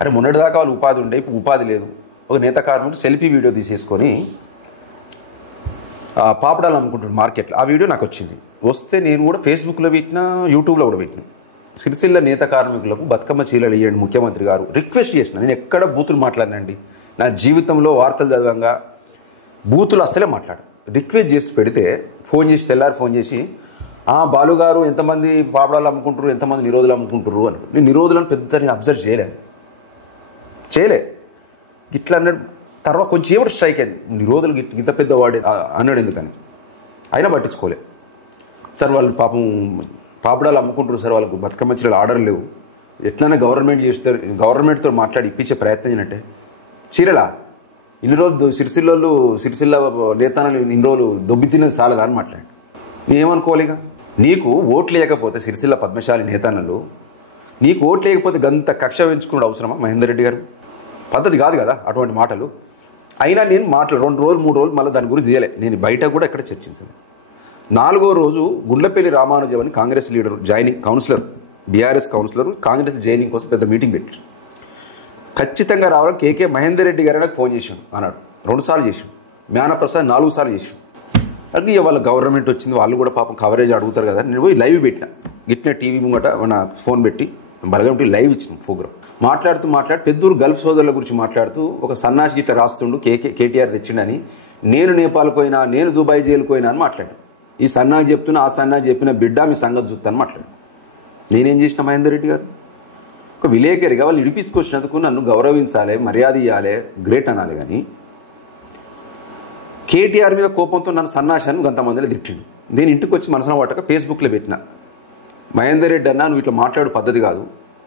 అరే మొన్నటిదాకా వాళ్ళు ఉపాధి ఉండే, ఇప్పుడు ఉపాధి లేదు. ఒక నేత కార్మికుడు సెల్ఫీ వీడియో తీసేసుకొని పాపడాలు అమ్ముకుంటున్నాడు మార్కెట్లో. ఆ వీడియో నాకు వచ్చింది. వస్తే నేను కూడా ఫేస్బుక్లో పెట్టిన, యూట్యూబ్లో కూడా పెట్టిన. సిరిసిల్ల నేత కార్మికులకు బతుకమ్మ చీరలు ఇవ్వండి ముఖ్యమంత్రి గారు రిక్వెస్ట్ చేసిన. నేను ఎక్కడ బూతులు మాట్లాడినండి నా జీవితంలో, వార్తలు చదవంగా బూతులు అసలే మాట్లాడు. రిక్వెస్ట్ చేసి పెడితే తెల్లారి ఫోన్ చేసి బాలుగారు ఎంతమంది పాపడాలు అమ్ముకుంటారు, ఎంతమంది నిరోధులు అమ్ముకుంటారు అన్నాడు. నేను నిరోధులను నేను అబ్జర్వ్ చేయలే ఇట్లా అన్నాడు. తర్వాత కొంచెం ఏమిటి స్ట్రైక్ అయింది, నిరోధులు ఇంత పెద్దవాడే అన్నాడు. ఎందుకని అయినా పట్టించుకోలే. సార్ వాళ్ళు పాపం పాపడాలు అమ్ముకుంటారు సార్, వాళ్ళకు బతుకమ్మ చీరలు ఆర్డర్ లేవు, ఎట్లైనా గవర్నమెంట్తో మాట్లాడి ఇప్పించే ప్రయత్నం చేయనంటే చీరలా ఇన్ని రోజులు సిరిసిల్ల నేతనాలు ఇన్ని రోజులు దొబ్బి తిన్నది చాలదా అని మాట్లాడి. నేనేమనుకోలేగా, నీకు ఓట్లు లేకపోతే సిరిసిల్ల పద్మశాలి నేతన్నలు నీకు ఓట్లు లేకపోతే గంత కక్ష పెంచుకునే అవసరమా మహేందర్ రెడ్డి గారు? పద్ధతి కాదు కదా అటువంటి మాటలు. అయినా నేను 2 రోజులు 3 రోజులు మళ్ళీ దాని గురించి తీయలే. నేను బయట కూడా ఎక్కడ చర్చించాను. 4వ రోజు గుండ్లపల్లి రామానుజం అని Congress leader councillor, BRS councillor Congress joining కోసం పెద్ద మీటింగ్ పెట్టారు. ఖచ్చితంగా రావాలని కేకే మహేందర్ రెడ్డి గారు నాకు ఫోన్ చేశాను అన్నాడు. 2 సార్లు చేశాను. జ్ఞానప్రసాద్ 4 సార్లు చేశాను. అంటే వాళ్ళ గవర్నమెంట్ వచ్చింది, వాళ్ళు కూడా పాపం కవరేజ్ అడుగుతారు కదా. నేను పోయి లైవ్ పెట్టిన, గిట్టిన టీవీ ముంగట నా ఫోన్ పెట్టి బలగంటి లైవ్ ఇచ్చిన ప్రోగ్రామ్. మాట్లాడుతూ పెద్దూరు గల్ఫ్ సోదరుల గురించి మాట్లాడుతూ ఒక సన్నాసి గిట్ల రాస్తుండు కేటీఆర్ తెచ్చిండని, నేను నేపాల్కి పోయినా, నేను దుబాయ్ జైలుకి పోయినా అని మాట్లాడాను. ఈ సన్నాసి చెప్తున్నా, ఆ సన్నాసి చెప్పిన బిడ్డ మీ సంగతి చూస్తాను మాట్లాడాను. నేనేం చేసిన మహేందర్ రెడ్డి గారు ఒక విలేకరిగా వాళ్ళు ఇడిపించుకొచ్చినందుకు నన్ను గౌరవించాలి, మర్యాద ఇవ్వాలి, గ్రేట్ అనాలి. కానీ కేటీఆర్ మీద కోపంతో నన్ను సన్నాశాన్ని కొంతమందిలో తిట్టిండు. నేను ఇంటికి వచ్చి మనసున పట్టక ఫేస్బుక్లో పెట్టిన, మహేందర్ రెడ్డి అన్న నువ్వు ఇట్లా మాట్లాడు పద్ధతి కాదు,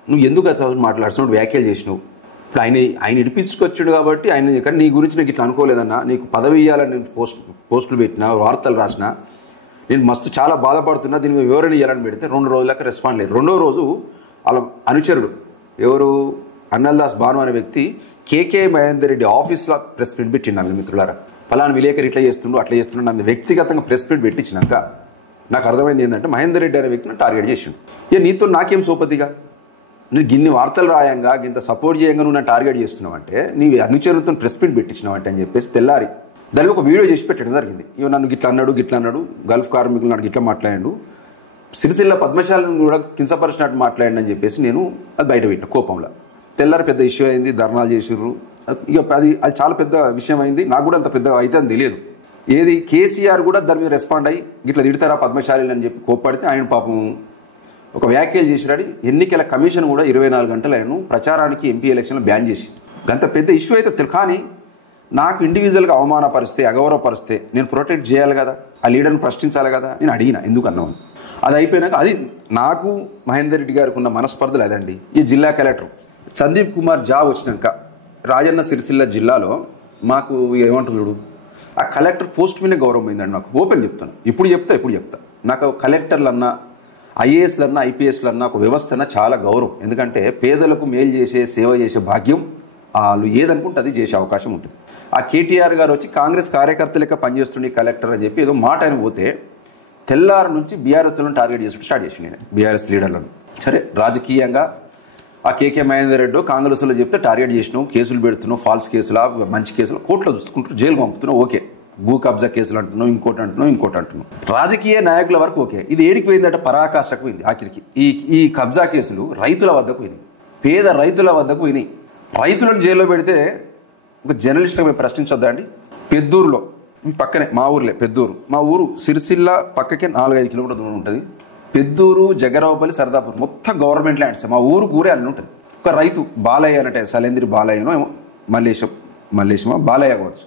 నువ్వు ఎందుకు అసలు మాట్లాడుతున్నావు, వ్యాఖ్యలు చేసినావు. ఇప్పుడు ఆయన ఇడిపించుకొచ్చాడు కాబట్టి ఆయన, కానీ నీ గురించి నాకు ఇట్లా అనుకోలేదన్నా, నీకు పదవి ఇవ్వాలని నేను పోస్టులు పెట్టినా, వార్తలు రాసిన, నేను మస్తు చాలా బాధపడుతున్నా, దీని మీద వివరణ ఇవ్వాలని పెడితే 2 రోజులకు రెస్పాండ్ లేదు. 2వ రోజు వాళ్ళ అనుచరుడు ఎవరు అన్నల్దాస్ భాను అనే వ్యక్తి కేకే మహేందర్ రెడ్డి ఆఫీస్లో ప్రెస్ మీట్ పెట్టిండు. మీద మిత్రులారా ఫలానా విలేకరు ఇట్లా చేస్తుండు అట్లా చేస్తుండు నా వ్యక్తిగతంగా ప్రెస్ మీట్ పెట్టించినాక నాకు అర్థమైంది ఏంటంటే మహేందర్ రెడ్డి అనే వ్యక్తిని టార్గెట్ చేసిండు. నీతో నాకేం సోపతిగా, నువ్వు గిన్ని వార్తలు రాయంగా ఇంత సపోర్ట్ చేయంగా నువ్వు నా టార్గెట్ చేస్తున్నావు అంటే, నీ అనుచరులతో ప్రెస్ మీట్ పెట్టించినావు అంటే అని చెప్పేసి తెల్లారి దానికి ఒక వీడియో చేసి పెట్టడం జరిగింది. ఇవి నన్ను గిట్లా అన్నాడు, గల్ఫ్ కార్మికులు నన్ను గిట్లా మాట్లాడాడు, సిరిసిల్ల పద్మశాలను కూడా కించపరిచినట్టు మాట్లాడండి అని చెప్పేసి నేను అది బయట పెట్టిన కోపంలో. తెల్లారి పెద్ద ఇష్యూ అయింది, ధర్నాలు చేసిర్రు. ఇక అది చాలా పెద్ద విషయం అయింది. నాకు కూడా అంత పెద్ద అయితే అని తెలియదు. ఏది కేసీఆర్ కూడా దాని మీద రెస్పాండ్ అయ్యి ఇట్లా తిడతారా పద్మశాలి అని చెప్పి కోప్పడితే ఆయన పాపం ఒక వ్యాఖ్యలు చేసినాడు. ఎన్నికల కమిషన్ కూడా 24 గంటలు ఆయన ప్రచారానికి ఎంపీ ఎలక్షన్లో బ్యాన్ చేసి అంత పెద్ద ఇష్యూ అయితే కానీ నాకు ఇండివిజువల్గా అవమానపరిస్తే అగౌరవపరిస్తే నేను ప్రొటెక్ట్ చేయాలి కదా, ఆ లీడర్ని ప్రశ్నించాలి కదా. నేను అడిగిన ఎందుకు అన్నాను. అది అయిపోయినాక అది నాకు మహేందర్ రెడ్డి గారికి ఉన్న మనస్పర్ధలు అదండి. ఈ జిల్లా కలెక్టర్ సందీప్ కుమార్ జాబ్ వచ్చినాక రాజన్న సిరిసిల్ల జిల్లాలో మాకు ఏమంటుంది చూడు, ఆ కలెక్టర్ పోస్ట్ మీదే గౌరవం అయిందండి. నాకు ఓపెన్ చెప్తాను, ఇప్పుడు చెప్తా. నాకు కలెక్టర్లన్నా ఐఏఎస్లన్నా ఐపీఎస్లన్నా ఒక వ్యవస్థ చాలా గౌరవం. ఎందుకంటే పేదలకు మేలు చేసే సేవ చేసే భాగ్యం వాళ్ళు ఏదనుకుంటే అది చేసే అవకాశం ఉంటుంది. ఆ కేటీఆర్ గారు వచ్చి కాంగ్రెస్ కార్యకర్త లెక్క పనిచేస్తుండే కలెక్టర్ అని చెప్పి ఏదో మాట అని పోతే తెల్లారు నుంచి బీఆర్ఎస్లను టార్గెట్ చేసుకుంటూ స్టార్ట్ చేసి నేను బీఆర్ఎస్ లీడర్లను. సరే రాజకీయంగా ఆ కేకే మహేందర్ రెడ్డి కాంగ్రెస్లో చెప్తే టార్గెట్ చేసినావు, కేసులు పెడుతున్నావు, ఫాల్స్ కేసులా మంచి కేసులు కోర్టులో చూసుకుంటూ జైలు పంపుతున్నావు, ఓకే. భూ కబ్జా కేసులు అంటున్నావు, ఇంకోటి అంటున్నావు. రాజకీయ నాయకుల వరకు ఓకే. ఇది ఏడికి పోయిందంటే పరాకాష్ఠకు పోయింది. ఆఖరికి ఈ కబ్జా కేసులు రైతుల వద్దకు పోయినాయి, పేద రైతుల వద్దకు పోయినాయి. రైతులను జైల్లో పెడితే ఒక జర్నలిస్ట్గా మేము ప్రశ్నించొద్దా అండి? పెద్దూరులో పక్కనే మా ఊర్లే పెద్దూరు, మా ఊరు సిరిసిల్ల పక్కకే 4-5 కిలోమీటర్ల దూరం ఉంటుంది. పెద్దూరు, జగరావుపల్లి, సరదాపూర్ మొత్తం గవర్నమెంట్ ల్యాండ్స్. మా ఊరు ఊరే అన్నీ ఉంటుంది. ఒక రైతు బాలయ్య అంటే సలేంద్రి బాలయ్యనో ఏమో మల్లేశమో బాలయ్య కావచ్చు,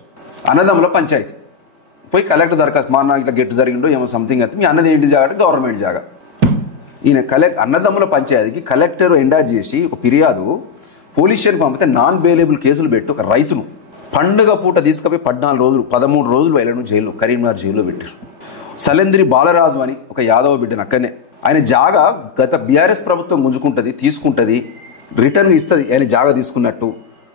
అన్నదమ్ముల పంచాయతీ పోయి కలెక్టర్ దరఖాస్తు మా అన్న ఇట్లా గెట్టు జరిగిండో ఏమో సంథింగ్ అయితే మీ అన్నది ఏంటి జాగా అంటే గవర్నమెంట్ జాగా. ఈయన అన్నదమ్ముల పంచాయతీకి కలెక్టర్ ఎండాజ్ చేసి ఒక ఫిర్యాదు పోలీస్ స్టేషన్ పంపితే నాన్ బెయిలబుల్ కేసులు పెట్టి ఒక రైతును పండుగ పూట తీసుకుపోయి 13 రోజులు వెళ్ళను జైల్లో, కరీంనగర్ జైల్లో పెట్టారు. సలేంద్రి బాలరాజు అని ఒక యాదవ బిడ్డను అక్కడనే ఆయన జాగా గత బీఆర్ఎస్ ప్రభుత్వం గుంజుకుంటుంది, తీసుకుంటుంది, రిటర్న్ ఇస్తుంది. ఆయన జాగా తీసుకున్నట్టు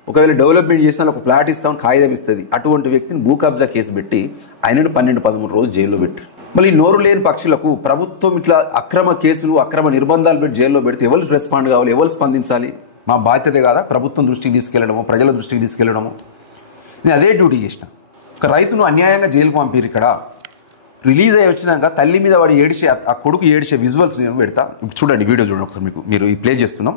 ఒకవేళ డెవలప్మెంట్ చేసిన ఒక ప్లాట్ ఇస్తామని కాగితం ఇస్తుంది. అటువంటి వ్యక్తిని భూ కబ్జా కేసు పెట్టి ఆయనను 12-13 రోజులు జైల్లో పెట్టారు. మళ్ళీ నోరు లేని పక్షులకు ప్రభుత్వం ఇట్లా అక్రమ కేసులు అక్రమ నిర్బంధాలు పెట్టి జైల్లో పెడితే ఎవరు రెస్పాండ్ కావాలి, ఎవరు స్పందించాలి? మా బాధ్యత కాదా ప్రభుత్వం దృష్టికి తీసుకెళ్లడము, ప్రజల దృష్టికి తీసుకెళ్లడము? నేను అదే డ్యూటీ చేసిన. ఒక రైతును అన్యాయంగా జైలుకు పంపిరు. ఇక్కడ రిలీజ్ అయ్యి వచ్చినాక తల్లి మీద వాడు ఏడిసే, ఆ కొడుకు ఏడిసే విజువల్స్ నేను పెడతా, చూడండి వీడియో చూడండి ఒకసారి. మీరు ఈ ప్లే చేస్తున్నాం.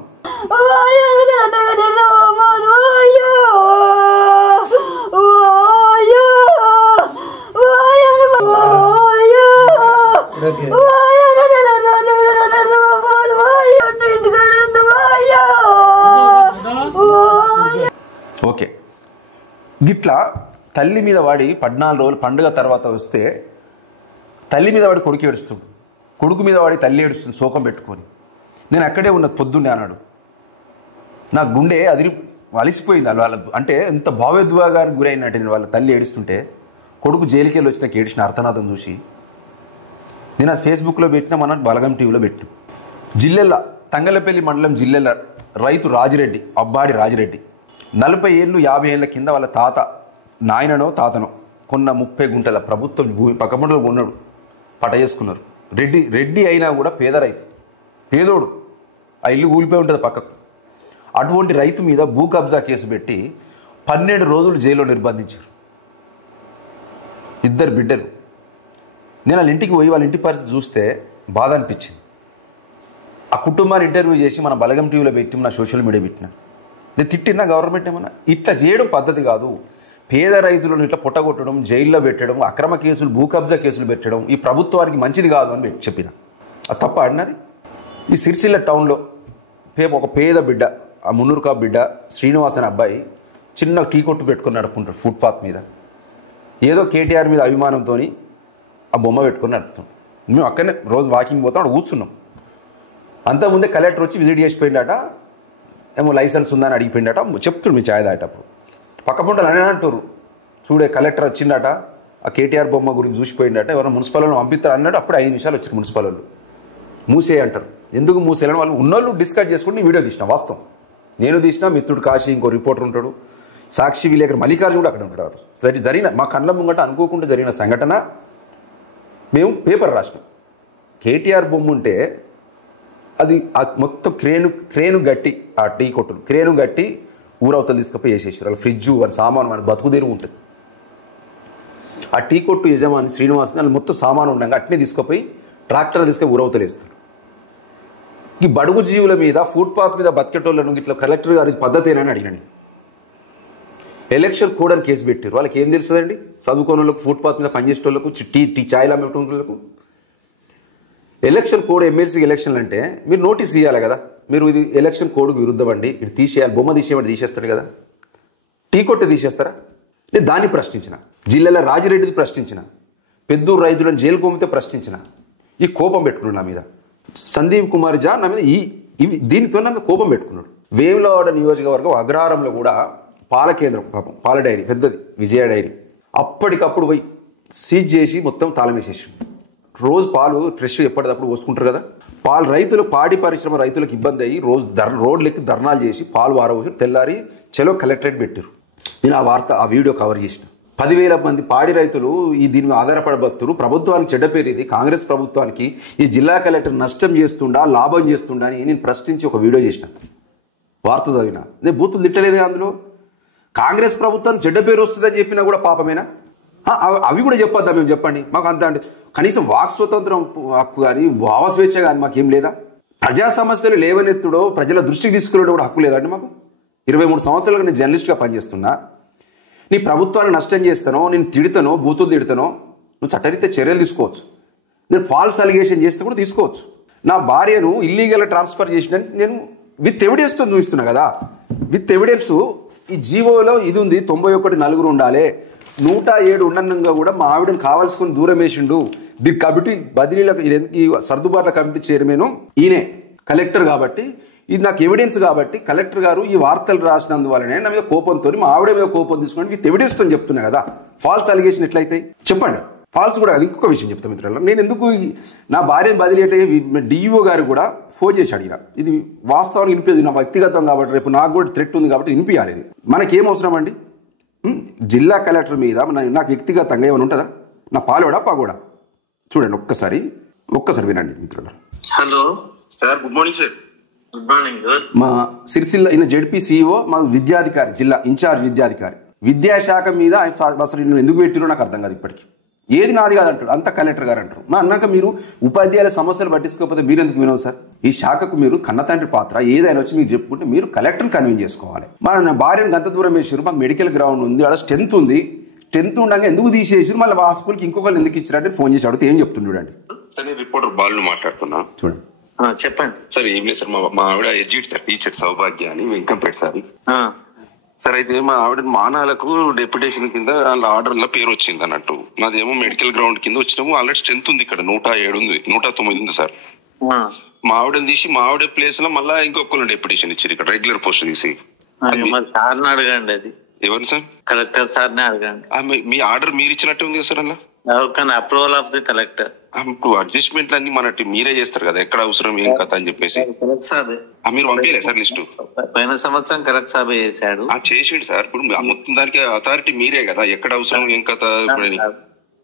ఓకే, గిట్లా తల్లి మీద వాడి 14 రోజులు పండుగ తర్వాత వస్తే తల్లి మీద వాడి కొడుకు ఏడుస్తుంది, కొడుకు మీద వాడి తల్లి ఏడుస్తుంది శోకం పెట్టుకొని. నేను అక్కడే ఉన్న పొద్దున్నే అన్నాడు, నా గుండె అలిసిపోయింది. వాళ్ళ అంటే ఎంత భావోద్వేగానికి గురైనట్టు నేను వాళ్ళ తల్లి ఏడుస్తుంటే కొడుకు జైలుకి వెళ్ళి వచ్చినాక ఏడిచిన అర్థనాథం చూసి నేను అది ఫేస్బుక్లో పెట్టిన, మన బలగం టీవీలో పెట్టిన. జిల్లెల్ల తంగలపల్లి మండలం జిల్లెల్ల రైతు రాజిరెడ్డి, అబ్బాడి రాజిరెడ్డి 40 ఏళ్ళు 50 ఏళ్ళ కింద వాళ్ళ తాత నాయననో తాతనో కొన్న 30 గుంటల ప్రభుత్వం భూమి పక్కపంటలో కొన్నాడు, పట చేసుకున్నారు. రెడ్డి అయినా కూడా పేద రైతు, పేదోడు, ఆ ఇల్లు ఊలిపోయి ఉంటుంది పక్కకు. అటువంటి రైతు మీద భూ కబ్జా కేసు పెట్టి 12 రోజులు జైల్లో నిర్బంధించారు. 2 బిడ్డలు. నేను వాళ్ళ ఇంటికి పోయి వాళ్ళ ఇంటి పరిస్థితి చూస్తే బాధ అనిపించింది. ఆ కుటుంబాన్ని ఇంటర్వ్యూ చేసి మన బలగం టీవీలో పెట్టి నా సోషల్ మీడియా పెట్టిన. నేను తిట్టినా గవర్నమెంట్ ఏమన్నా ఇట్లా చేయడం పద్ధతి కాదు. పేద రైతులను ఇట్లా పుట్టగొట్టడం, జైల్లో పెట్టడం, అక్రమ కేసులు భూ కబ్జా కేసులు పెట్టడం ఈ ప్రభుత్వానికి మంచిది కాదు అని చెప్పిన. అది తప్ప ఆడినది. ఈ సిరిసిల్ల టౌన్లో ఒక పేద బిడ్డ, ఆ మున్నూరుకా బిడ్డ శ్రీనివాస్ అనే అబ్బాయి చిన్న టీ కొట్టు పెట్టుకుని నడుపుకుంటాడు ఫుట్పాత్ మీద. ఏదో కేటీఆర్ మీద అభిమానంతో ఆ బొమ్మ పెట్టుకొని నడుపుతాం. మేము అక్కడనే రోజు వాకింగ్ పోతాం, అక్కడ కూర్చున్నాం. అంతకుముందే కలెక్టర్ వచ్చి విజిట్ చేసిపోయిందట, ఏమో లైసెన్స్ ఉందని అడిగిపోయిందట. చెప్తుడు మీ ఛాయ్ దాటప్పుడు పక్క పుంటలు అని అంటారు, చూడే కలెక్టర్ వచ్చిందట, ఆ కేటీఆర్ బొమ్మ గురించి చూసిపోయిందట, ఎవరైనా మున్సిపల్ వాళ్ళు పంపిస్తారు అన్నాడు. అప్పుడు 5 నిమిషాలు వచ్చారు మున్సిపల్ వాళ్ళు. మూసే అంటారు. ఎందుకు మూసేయాలని వాళ్ళు ఉన్నోళ్ళు డిస్కస్ చేసుకుంటే వీడియో తీసిన వాస్తవం. నేను తీసిన, మిత్రుడు కాశీ, ఇంకో రిపోర్టర్ ఉంటాడు, సాక్షి విలేకరు మల్లికార్జున కూడా అక్కడ ఉంటారు. జరిగిన మా కళ్ళ ముంగట అనుకోకుండా జరిగిన సంఘటన మేము పేపర్ రాసినాం. కేటీఆర్ బొమ్మ ఉంటే అది మొత్తం క్రేను గట్టి, ఆ టీ కొట్టులు క్రేను గట్టి ఊరవతలు తీసుకుపోయి వేసేసారు. వాళ్ళ ఫ్రిడ్జ్, వాళ్ళ సామాను, మన బతుకుదేరు ఉంటుంది. ఆ టీ కొట్టు యజమాని శ్రీనివాస్ని వాళ్ళు మొత్తం సామాను ఉండగా అట్నే తీసుకుపోయి ట్రాక్టర్ తీసుకొని ఊరవతలు వేస్తారు. ఈ బడుగు జీవుల మీద, ఫుట్పాత్ మీద బతికేటోళ్ళను ఇట్లా కలెక్టర్ గారి పద్ధతేనని అడిగాను. ఎలక్షన్ కోడ్ అని కేసు పెట్టారు. వాళ్ళకి ఏం తెలుస్తుందండి? చదువుకోని వాళ్ళకు, ఫుట్పాత్ మీద పనిచేసేటోళ్ళకు, ఛాయ్లు అమ్మేటోళ్ళకు. ఎలక్షన్ కోడ్, ఎమ్మెల్సీ ఎలక్షన్లు అంటే మీరు నోటీస్ ఇవ్వాలి కదా, మీరు ఇది ఎలక్షన్ కోడ్కు విరుద్ధం అండి, ఇది తీసేయాలి, బొమ్మ తీసేయమంటే తీసేస్తాడు కదా. టీ కొట్టు తీసేస్తారా? నేను దాన్ని ప్రశ్నించిన, జిల్లాలో రాజిరెడ్డిది ప్రశ్నించిన, పెద్దూరు రైతులను జైలు పంపితే ప్రశ్నించిన. ఈ కోపం పెట్టుకున్నాడు నా మీద సందీప్ కుమార్ జా, నా మీద దీనితో నా మీద కోపం పెట్టుకున్నాడు. వేములవాడ నియోజకవర్గం అగ్రహారంలో కూడా పాల కేంద్రం, పాపం పాల డైరీ పెద్దది, విజయ డైరీ, అప్పటికప్పుడు పోయి సీజ్ చేసి మొత్తం తాళం వేసేసి, రోజు పాలు ఫ్రెష్ ఎప్పటికప్పుడు పోసుకుంటారు కదా. పాలు రైతులు, పాడి పరిశ్రమ రైతులకు ఇబ్బంది అయ్యి రోజు రోడ్లు ఎక్కి ధర్నాలు చేసి పాలు వారవసి తెల్లారి చలో కలెక్టరేట్ పెట్టారు. నేను ఆ వార్త, ఆ వీడియో కవర్ చేసిన. 10,000 మంది పాడి రైతులు దీని మీద ఆధారపడబోతున్నారు. ప్రభుత్వానికి చెడ్డ పేరు ఇది, కాంగ్రెస్ ప్రభుత్వానికి. ఈ జిల్లా కలెక్టర్ నష్టం చేస్తుండా, లాభం చేస్తుండా అని నేను ప్రశ్నించి ఒక వీడియో చేసిన, వార్త చదివిన. నేను బూతులు తిట్టలేదే అందులో. కాంగ్రెస్ ప్రభుత్వానికి చెడ్డ పేరు వస్తుందని చెప్పినా కూడా పాపమేనా? అవి కూడా చెప్పొద్దా మేము? చెప్పండి మాకు అంత అంటే కనీసం వాక్ స్వతంత్రం హక్కు కానీ, భావస్వేచ్ఛ కానీ మాకేం లేదా? ప్రజా సమస్యలు లేవనెత్తుడో, ప్రజల దృష్టికి తీసుకునేటో కూడా హక్కు లేదండి మాకు? 23 సంవత్సరాలుగా నేను జర్నలిస్ట్గా పనిచేస్తున్నా. నీ ప్రభుత్వాన్ని నష్టం చేస్తానో, నేను తిడతానో, బూతులు తిడతానో, నువ్వు చట్టరీత్యా చర్యలు తీసుకోవచ్చు. నేను ఫాల్స్ అలిగేషన్ చేస్తే కూడా తీసుకోవచ్చు. నా భార్యను ఇల్లీగల్ ట్రాన్స్ఫర్ చేసినని నేను విత్ ఎవిడెన్స్తో చూపిస్తున్నా కదా. విత్ ఎవిడెన్స్ ఈ జీవోలో ఇది ఉంది, 91 నలుగురు ఉండాలి, 107 ఉండగా కూడా మా ఆవిడని కావాల్సుకుని దూరం వేసిండు. ది కమిటీ బదిలీలకు, ఈ సర్దుబాట్ల కమిటీ చైర్మన్ ఈయనే కలెక్టర్ కాబట్టి, ఇది నాకు ఎవిడెన్స్ కాబట్టి కలెక్టర్ గారు ఈ వార్తలు రాసినందువల్లనే నా మీద కోపంతో, మా ఆవిడ మీద కోపం తీసుకుని విత్ ఎవిడెన్స్తో చెప్తున్నా కదా. ఫాల్స్ అలిగేషన్ ఎట్లయితే చెప్పండి. ఫాల్స్ కూడా అది ఇంకొక విషయం చెప్తాను మిత్రులు. నేను ఎందుకు నా భార్యను బదిలీ అంటే డిఈఓ గారు కూడా ఫోన్ చేసి అడిగిన, ఇది వాస్తవానికి వినిపించదు, నా వ్యక్తిగతం కాబట్టి, రేపు నాకు కూడా థ్రెట్ ఉంది కాబట్టి వినిపించాలి. ఇది మనకేం అవసరం అండి? జిల్లా కలెక్టర్ మీద నాకు వ్యక్తిగతంగా ఏమైనా ఉంటుందా? నా పాలోడా పాగోడా? చూడండి ఒక్కసారి వినండి మిత్రులు. Hello sir, good morning sir. Good morning sir. మా సిరిసిల్ల ఈయన జెడ్పీ సిఇఓ, మా విద్యాధికారి, జిల్లా ఇన్ఛార్జ్ విద్యాధికారి. విద్యాశాఖ మీద అసలు నేను ఎందుకు పెట్టిరో నాకు అర్థం కాదు ఇప్పటికీ. ఏది నాది కాదంటాడు, అంత కలెక్టర్ గారు అంటారు. మా అన్నాక మీరు ఉపాధ్యాయుల సమస్యలు పట్టించుకోకపోతే మీరు ఎందుకు వినవు సార్? ఈ శాఖకు మీరు కన్నతండ్రి పాత్ర, ఏదైనా వచ్చి మీరు చెప్పుకుంటే మీరు కలెక్టర్ని కన్విన్స్ చేసుకోవాలి. నా భార్యను గంత దూరం వేసారు, మాకు మెడికల్ గ్రౌండ్ ఉంది, అక్కడ స్ట్రెంత్ ఉంది, స్ట్రెంత్ ఉండగా ఎందుకు తీసేసారు, మళ్ళీ ఆ స్కూల్కి ఇంకొకరు ఎందుకు ఇచ్చారంటే ఫోన్ చేసి అడిగితే ఏం చెప్తుంది చూడండి. సార్ నేను రిపోర్టర్ బాలు మాట్లాడుతున్నా. చూడండి చెప్పండి సార్. ఏం లేదు సార్, మా ఆవిడ ఎడ్జిట్ సార్, టీచర్ సౌభాగ్య అని వెంకంపేట సార్. సార్ అయితే మా ఆవిడ మానాలకు డెప్యుటేషన్ కింద వాళ్ళ ఆర్డర్ లో పేరు వచ్చింది అన్నట్టు. నాదేమో మెడికల్ గ్రౌండ్ కింద వచ్చినాము. ఆల్రెడీ స్ట్రెంత్ ఉంది ఇక్కడ 107 ఉంది, 109 ఉంది సార్. మా ఆవిడని తీసి మా ఆవిడ ప్లేస్ లో మళ్ళీ ఇంకొకరు డెప్యుటేషన్ ఇచ్చారు ఇక్కడ, రెగ్యులర్ పోస్ట్ తీసి. సార్ని అడగండి. అది ఎవరు సార్? కలెక్టర్ సార్ని అడగండి. మీ ఆర్డర్ మీరు ఇచ్చినట్టు ఉంది కదా సార్ అలా. Approval of the collector. ఇప్పుడు అడ్జస్ట్మెంట్లు అన్ని మనకి మీరే చేస్తారు కదా, ఎక్కడ అవసరం ఏం కథ అని చెప్పేసి. కలెక్టర్ సాబ్ మీరు పంపించలేదు సార్ లిస్టు? పోయిన సంవత్సరం కలెక్టర్ సాబ్ చేశాడు. చేసిండు సార్. ఇప్పుడు మొత్తం దానికి అథారిటీ మీరే కదా, ఎక్కడ అవసరం ఏం కథ.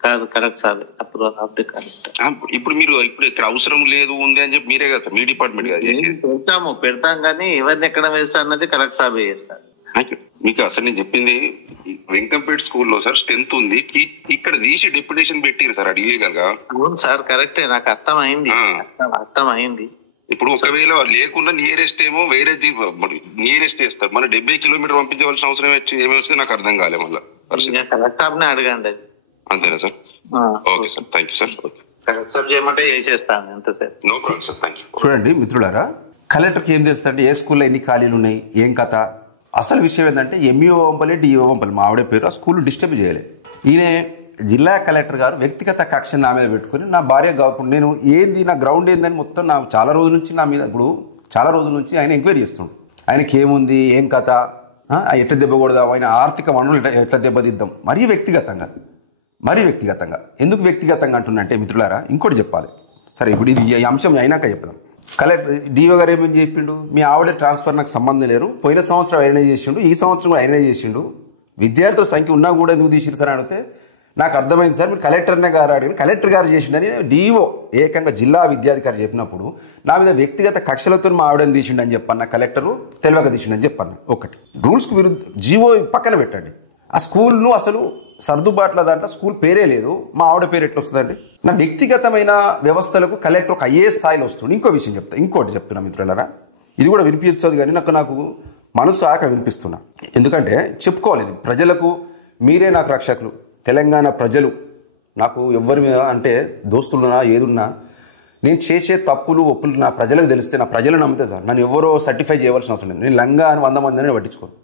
కాదు, collector Saab approval of the collector. ఇప్పుడు మీరు ఇప్పుడు ఇక్కడ అవసరం లేదు ఉంది అని చెప్పి మీరే కదా, మీ డిపార్ట్మెంట్ కదా. పెడతాం కానీ ఎవరిని ఎక్కడ వేస్తా అన్నది కలెక్టర్ సాబ్ చేస్తారు. మీకు అసలు నేను చెప్పింది వెంకంపేట స్కూల్లో సార్ స్ట్రెంత్ ఉంది, ఇక్కడ తీసి డెప్యుటేషన్ పెట్టిరు సార్ అది ఇల్లీగల్ గా. అవును సార్, కరెక్టే, నాకు అర్థమైంది. ఇప్పుడు ఒకవేళ లేకుండా నియరెస్ట్ ఏమో వేరే నియరెస్ట్ చేస్తారు, మన 70 కిలోమీటర్ పంపించవలసిన అవసరం ఏమొస్తే నాకు అర్థం కాలే. మళ్ళీ కలెక్టర్ సాబ్ ని అడగండి. అంతేనా sir? Okay sir, thank you sir. Collector సాబ్ చేయమంటే చేసేస్తాను అంతే sir. No problem sir, thank you. చూడండి మిత్రులారా, కలెక్టర్కి ఏం తెలుస్తుందంటే ఏ స్కూల్లో ఎన్ని ఖాళీలు ఉన్నాయి, ఏం కథ. అసలు విషయం ఏంటంటే ఎంఈఓ పంపలే, డిఓ పంపలే, మా ఆవిడ పేరు ఆ స్కూల్ డిస్టర్బ్ చేయలే. ఈయన జిల్లా కలెక్టర్ గారు వ్యక్తిగత కక్షను నా మీద పెట్టుకుని నా భార్య ఇప్పుడు నేను ఏంది నా గ్రౌండ్ ఏందని మొత్తం నా చాలా రోజుల నుంచి నా మీద ఇప్పుడు చాలా రోజుల నుంచి ఆయన ఎంక్వైరీ చేస్తుండు. ఆయనకి ఏముంది, ఏం కథ, ఎట్లా దెబ్బ కొడదాం, ఆయన ఆర్థిక వనరులు ఎట్లా దెబ్బతిద్దాం, మరీ వ్యక్తిగతంగా ఎందుకు వ్యక్తిగతంగా అంటున్నంటే మిత్రులారా ఇంకోటి చెప్పాలి. సరే ఇప్పుడు ఇది ఈ అంశం అయినాక చెప్దాం. కలెక్టర్ డిఓ గారు ఏమేమి చెప్పిండు, మీ ఆవిడ ట్రాన్స్ఫర్ నాకు సంబంధం లేరు, పోయిన సంవత్సరం ఆయనే చేసిండు, ఈ సంవత్సరం కూడా ఆయనే చేసిండు, విద్యార్థుల సంఖ్య ఉన్నా కూడా ఎందుకు తీసిరు సార్ అడిగితే నాకు అర్థమైంది సార్ మీరు కలెక్టర్నే గారు అడిగిన కలెక్టర్ గారు చేసిండని డిఓ ఏకంగా జిల్లా విద్యాధికారి చెప్పినప్పుడు నా మీద వ్యక్తిగత కక్షలతో మా ఆవిడని తీసిండని చెప్పన్న, కలెక్టరు తెలియక తీసిండని చెప్పన్న. ఒకటి రూల్స్కి విరుద్ధ జీవో పక్కన పెట్టండి. ఆ స్కూల్ను అసలు సర్దుబాట్ల దాంట్లో స్కూల్ పేరే లేదు, మా ఆవిడ పేరు ఎట్లా వస్తుందండి? నా వ్యక్తిగతమైన వ్యవస్థలకు కలెక్టర్ ఒక ఐఏఎస్ స్థాయిలో వస్తుంది. ఇంకో విషయం ఇంకోటి చెప్తున్నా మిత్రులారా, ఇది కూడా వినిపించదు కానీ నాకు మనసు ఆక వినిపిస్తున్నా. ఎందుకంటే చెప్పుకోవాలి, ప్రజలకు మీరే నాకు రక్షకులు. తెలంగాణ ప్రజలు నాకు ఎవరి మీద అంటే దోస్తులున్నా ఏదున్నా నేను చేసే తప్పులు ఒప్పులు నా ప్రజలకు తెలిస్తే నా ప్రజలు నమ్మితే సార్ నన్ను ఎవరో సర్టిఫై చేయవలసిన అవసరం లేదు. నేను లంగా అని 100 మందిని పట్టించుకోను.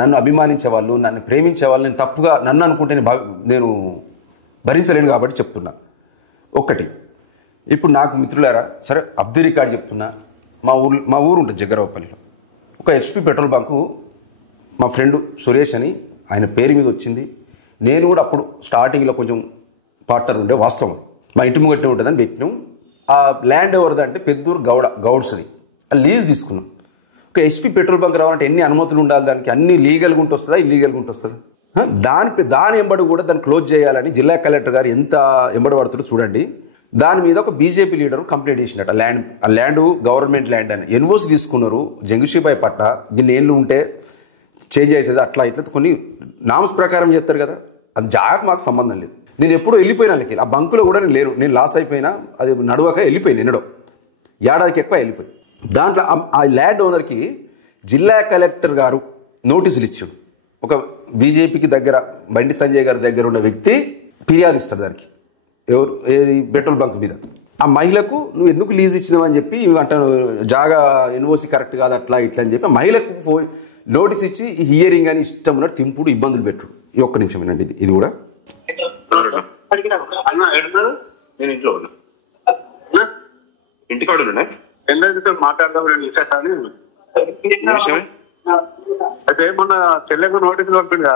నన్ను అభిమానించే వాళ్ళు, నన్ను ప్రేమించే వాళ్ళు నేను తప్పుగా నన్ను అనుకుంటే నేను భరించలేను కాబట్టి చెప్తున్నా. ఒకటి ఇప్పుడు నాకు మిత్రులారా, సరే అబ్దు రికార్డ్ చెప్తున్నా, మా ఊరు ఉంటుంది జగ్గరావుపల్లిలో, ఒక హెచ్పి పెట్రోల్ బంకు మా ఫ్రెండ్ సురేష్ అని ఆయన పేరు మీద వచ్చింది. నేను కూడా అప్పుడు స్టార్టింగ్లో కొంచెం పార్ట్నర్ ఉండే, వాస్తవం మా ఇంటి ముంగట్నే ఉంటుందని పెట్టినాం. ఆ ల్యాండ్ ఎవరిది అంటే పెద్దూరు గౌడ్స్ది. ఆ లీజ్ తీసుకున్నాం. ఒక హెచ్పి పెట్రోల్ బంక్ రావాలంటే ఎన్ని అనుమతులు ఉండాలి, దానికి అన్ని లీగల్గా ఉంటూ వస్తుందా, ఇల్లీగల్గా ఉంటూ వస్తుందా? దాని ఎంబడి కూడా దాన్ని క్లోజ్ చేయాలని జిల్లా కలెక్టర్ గారు ఎంత ఎంబడి పడుతుందో చూడండి. దాని మీద ఒక బీజేపీ లీడర్ కంప్లైంట్ చేసినట్టు ఆ ల్యాండ్ గవర్నమెంట్ ల్యాండ్ అని ఎన్ఓసి తీసుకున్నారు. జంగుషీబాయ్ పట్ట దీన్ని ఏళ్ళు ఉంటే చేంజ్ అవుతుంది, అట్లా ఇట్లా కొన్ని నామ్స్ ప్రకారం చేస్తారు కదా, అది జాగ్రత్త మాకు సంబంధం లేదు. నేను ఎప్పుడూ వెళ్ళిపోయినా ఆ బంకులో కూడా నేను లేరు, నేను లాస్ అయిపోయినా అది నడవక వెళ్ళిపోయింది, ఎన్నడో ఏడాదికి ఎక్కువ వెళ్ళిపోయి. దాంట్లో ఆ ల్యాండ్ ఓనర్కి జిల్లా కలెక్టర్ గారు నోటీసులు ఇచ్చాడు. ఒక బీజేపీకి దగ్గర బండి సంజయ్ గారి దగ్గర ఉన్న వ్యక్తి ఫిర్యాదు ఇస్తాడు దానికి, ఎవరు ఏది పెట్రోల్ బంక్ మీద. ఆ మహిళకు నువ్వు ఎందుకు లీజ్ ఇచ్చినావు అని చెప్పి అంట, జాగా ఎన్ఓసి కరెక్ట్ కాదు అట్లా ఇట్లా అని చెప్పి మహిళకు నోటీస్ ఇచ్చి హియరింగ్ అని ఇష్టం ఉన్నట్టు తింపుడు ఇబ్బందులు పెట్టుడు. ఈ ఒక్క నిమిషం వినండి, ఇది కూడా నేను ఇంట్లో ఉన్నా, ఇంటికాడు ఎంతో మాట్లాడదాం ఇచ్చేస్తాను. అయితే మొన్న చెల్లెకు నోటీసులు పంపింది,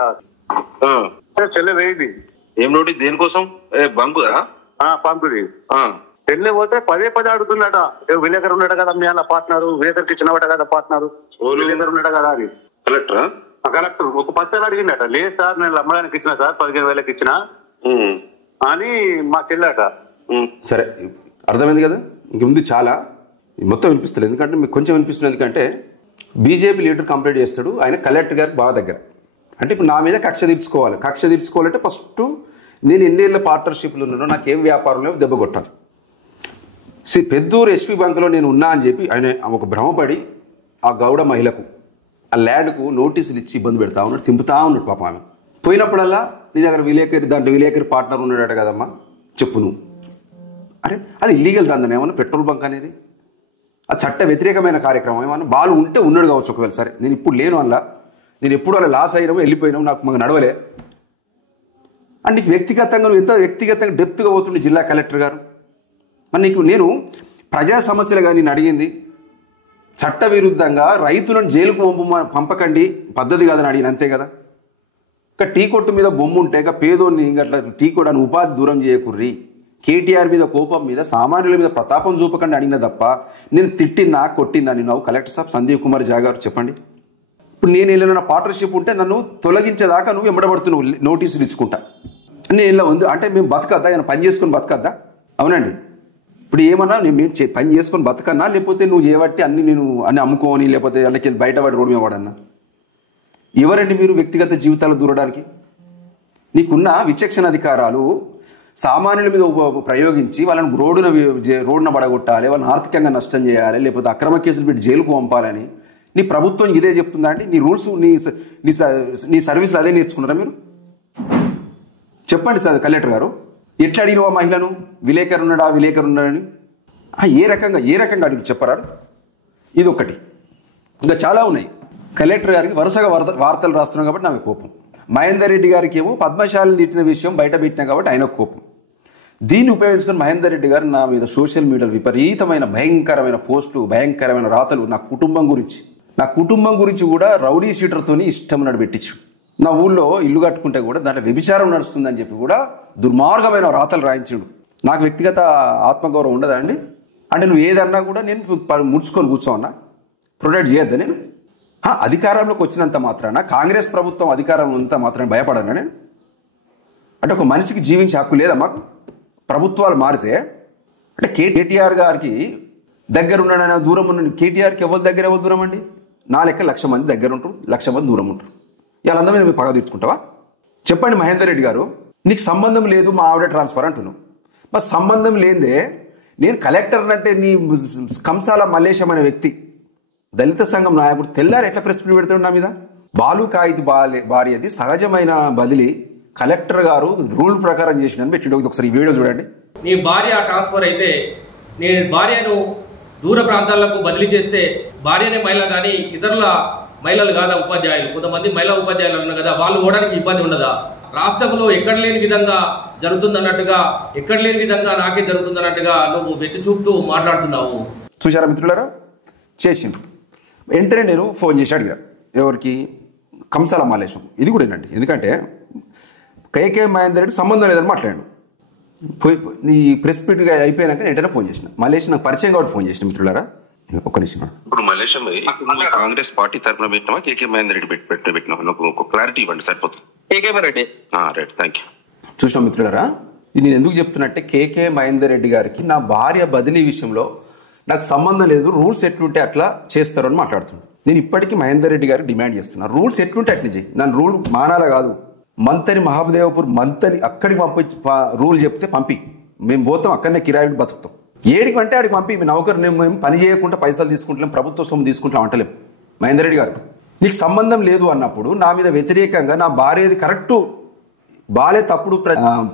చెల్లె వేయండి. ఏం నోటీస్, దేనికోసం? బంకుదా? పంపుది. చెల్లె పోతే పదే అడుగుతున్నాట, విలేకరు ఉన్నాడు కదా మీ అన్న పార్ట్నరు, విలేకరికి ఇచ్చినవాట కదా పార్ట్నరు, విలేకరు ఉన్నాడు కదా అని. కలెక్టర్ ఒక 10 అడిగిందట. లేదు సార్ నేను అమ్మడానికి ఇచ్చిన సార్, 15,000 ఇచ్చిన అని మా చెల్లెట. సరే అర్థమైంది కదా, ఇంక ముందు చాలా మొత్తం వినిపిస్తలేదు, ఎందుకంటే మీకు కొంచెం వినిపిస్తుంది. ఎందుకంటే బీజేపీ లీడర్ కంప్లైంట్ చేస్తాడు, ఆయన కలెక్టర్ గారికి బాగా దగ్గర. అంటే ఇప్పుడు నా మీద కక్ష తీర్చుకోవాలంటే ఫస్ట్ నేను ఎన్నేళ్ళ పార్ట్నర్షిప్లు ఉన్నానో, నాకేం వ్యాపారంలో దెబ్బ కొట్టాలి. పెద్దూరు హెచ్పి బంక్లో నేను ఉన్నా అని చెప్పి ఆయన ఒక భ్రమపడి ఆ గౌడ మహిళకు ఆ ల్యాండ్కు నోటీసులు ఇచ్చి ఇబ్బంది పెడతా ఉన్నాడు, తింపుతా ఉన్నాడు పాప. ఆమె పోయినప్పుడల్లా నీ దగ్గర విలేకరి పార్ట్నర్ ఉన్నాడట కదమ్మా, చెప్పు నువ్వు. అరే అది ఇల్లీగల్ దందని ఏమన్నా పెట్రోల్ బంక్ అనేది, అది చట్ట వ్యతిరేకమైన కార్యక్రమం ఏమన్నా. బాలు ఉంటే ఉన్నాడు కావచ్చు ఒకవేళ, సరే నేను ఇప్పుడు లేను అలా, నేను ఎప్పుడు అలా లాస్ అయినామో వెళ్ళిపోయినాము, నాకు మాకు నడవలే అంటే నీకు వ్యక్తిగతంగా నువ్వు ఎంత వ్యక్తిగతంగా డెప్త్గా పోతుండే జిల్లా కలెక్టర్ గారు. మరి నేను ప్రజా సమస్యలుగా నేను అడిగింది, చట్ట విరుద్ధంగా రైతులను జైలుకు పంపకండి పద్ధతి కాదని అడిగిన, అంతే కదా. ఇంకా టీ కొట్టు మీద బొమ్మ ఉంటే ఇక పేదోన్ని అట్లా టీ కొట్టని ఉపాధి దూరం చేయకుర్రి, కేటీఆర్ మీద కోపం మీద సామాన్యుల మీద ప్రతాపం చూపకండి అడిగిన తప్ప నేను కొట్టినా నేను కలెక్టర్ సాబ్ సందీప్ కుమార్ జా గారు చెప్పండి. ఇప్పుడు నేను వెళ్ళిన పార్ట్నర్షిప్ ఉంటే నన్ను తొలగించేదాకా నువ్వు ఎంబడబడుతున్నావు నోటీసులు ఇచ్చుకుంటా, నేను ఇలా ఉంది అంటే మేము బతకద్దా, ఆయన పని చేసుకొని బతకద్దా? అవునండి. ఇప్పుడు ఏమన్నా మేము పని చేసుకొని బతకన్నా, లేకపోతే నువ్వు ఏవట్టి అన్ని అమ్ముకోని, లేకపోతే వాళ్ళకి బయటపడి రోడ్డు మీద వాడన్నా? ఎవరండి మీరు వ్యక్తిగత జీవితాలు దూరడానికి? నీకున్న విచక్షణ అధికారాలు సామాన్యుల మీద ప్రయోగించి వాళ్ళని రోడ్డున పడగొట్టాలి, వాళ్ళని ఆర్థికంగా నష్టం చేయాలి, లేకపోతే అక్రమ కేసులు పెట్టి జైలుకు పంపాలని నీ ప్రభుత్వం ఇదే చెప్తుందా అండి? నీ రూల్స్ నీ సర్వీసులు అదే నేర్చుకున్నారా మీరు? చెప్పండి సార్ కలెక్టర్ గారు, ఎట్లా అడిగినవా మహిళను? విలేకరు ఉన్నాడని ఏ రకంగా అడిగి చెప్పరా? ఇది ఒకటి. ఇంకా చాలా ఉన్నాయి. కలెక్టర్ గారికి వరుసగా వార్తలు రాస్తున్నాం కాబట్టి నాకు కోపం. మహేందర్ రెడ్డి గారికి ఏమో పద్మశాలిని తిట్టిన విషయం బయట పెట్టినా కాబట్టి ఆయన కోపం. దీన్ని ఉపయోగించుకొని మహేందర్ రెడ్డి గారు నా మీద సోషల్ మీడియాలో విపరీతమైన భయంకరమైన పోస్టులు, భయంకరమైన రాతలు నా కుటుంబం గురించి కూడా రౌడీ షీటర్తో ఇష్టం నడిపెట్టించు. నా ఊళ్ళో ఇల్లు కట్టుకుంటే కూడా దాంట్లో వ్యభిచారం నడుస్తుందని చెప్పి కూడా దుర్మార్గమైన రాతలు రాయించాడు. నాకు వ్యక్తిగత ఆత్మగౌరవం ఉండదా అండి? అంటే నువ్వు ఏదన్నా కూడా నేను ముడుచుకొని కూర్చోన్నా, ప్రొటెక్ట్ చేయొద్దా నేను? అధికారంలోకి వచ్చినంత మాత్రాన, కాంగ్రెస్ ప్రభుత్వం అధికారంలో ఉన్నంత మాత్రాన భయపడనా నేను? అంటే ఒక మనిషికి జీవించే హక్కు లేదా మాకు? ప్రభుత్వాలు మారితే అంటే కేటీఆర్ గారికి దగ్గర ఉన్నాడనే దూరం ఉన్న కేటీఆర్కి ఎవరి దగ్గర ఎవరు దూరం అండి? నా లెక్క 1,00,000 మంది దగ్గర ఉంటారు, 1,00,000 మంది దూరం ఉంటారు. వీళ్ళందరూ మీద పగ తీర్చుకుంటావా? చెప్పండి మహేందర్ రెడ్డి గారు, నీకు సంబంధం లేదు మా ఆవిడ ట్రాన్స్ఫర్ అంటున్నావు. మరి సంబంధం లేదే నేను కలెక్టర్ అంటే నీ కంసాల మల్లేశం అనే వ్యక్తి దళిత సంఘం నాయకుడు తెల్లారు ఎట్లా ప్రెస్ మీట్ పెడతాడు నా మీద? బాలు కాయిత్ భార్యది సహజమైన బదిలీ కలెక్టర్ గారు రూల్ ప్రకారం చేసినని పెట్టిండు. ఒకసారి ఈ వీడియో చూడండి. నీ భార్య ట్రాన్స్ఫర్ అయితే నేను భార్యను దూర ప్రాంతాలకు బదిలీ చేస్తే భార్యనే మహిళ కానీ ఇతరుల మహిళలు కాదా ఉపాధ్యాయులు? కొంతమంది మహిళా ఉపాధ్యాయులు ఉన్నారు కదా, వాళ్ళు పోవడానికి ఇబ్బంది ఉండదా? రాష్ట్రంలో ఎక్కడ లేని విధంగా జరుగుతుందన్నట్టుగా, ఎక్కడ లేని విధంగా నాకే జరుగుతుందన్నట్టుగా నువ్వు వెతి చూపుతూ మాట్లాడుతున్నావు. చూశారా మిత్రులారా? చేసింది వెంటనే నేను ఫోన్ చేసి అడిగా, ఎవరికి? కంసాల మల్లేశం. ఇది కూడా ఏంటండి, ఎందుకంటే కేకే మహేందర్ రెడ్డి సంబంధం లేదని మాట్లాడాడు. ఈ ప్రెస్ మీట్ అయిపోయినాక వెంటనే ఫోన్ చేసిన. మల్లేశం నాకు పరిచయం కాబట్టి ఫోన్ చేసిన. మిత్రులారా ఒక్క నిమిషం. ఇప్పుడు మల్లేశం కాంగ్రెస్ పార్టీ తరఫున పెట్టినావా కేకే మహేందర్ రెడ్డి పెట్టినావా? నాకు ఒక క్లారిటీ ఇవ్వండి సరిపోతుంది. KK Reddy. Right, thank you. చూసినా మిత్రులారా, ఇది నేను ఎందుకు చెప్తున్నట్టే కేకే మహేందర్ రెడ్డి గారికి నా భార్య బదిలీ విషయంలో నాకు సంబంధం లేదు, రూల్స్ ఎట్లుంటే అట్లా చేస్తారు అని మాట్లాడుతున్నాను. నేను ఇప్పటికీ మహేందర్ రెడ్డి గారికి డిమాండ్ చేస్తున్నా, రూల్స్ ఎట్లుంటే అట్లా చేయి. దాని రూల్ మానాలా కాదు, మంతని మహాదేవపూర్ మంతని అక్కడికి పంపించి రూల్ చెప్తే పంపి, మేము పోతాం, అక్కడనే కిరాయిని బతుకుతాం. ఏడికి అంటే ఆడికి పంపి, మీ నౌకరు మేము పని చేయకుండా పైసలు తీసుకుంటాం, ప్రభుత్వ సొమ్ము తీసుకుంటాం అంటలేం. మహేందర్ రెడ్డి గారు, నీకు సంబంధం లేదు అన్నప్పుడు నా మీద వ్యతిరేకంగా నా భార్యది కరెక్టు బాలే తప్పుడు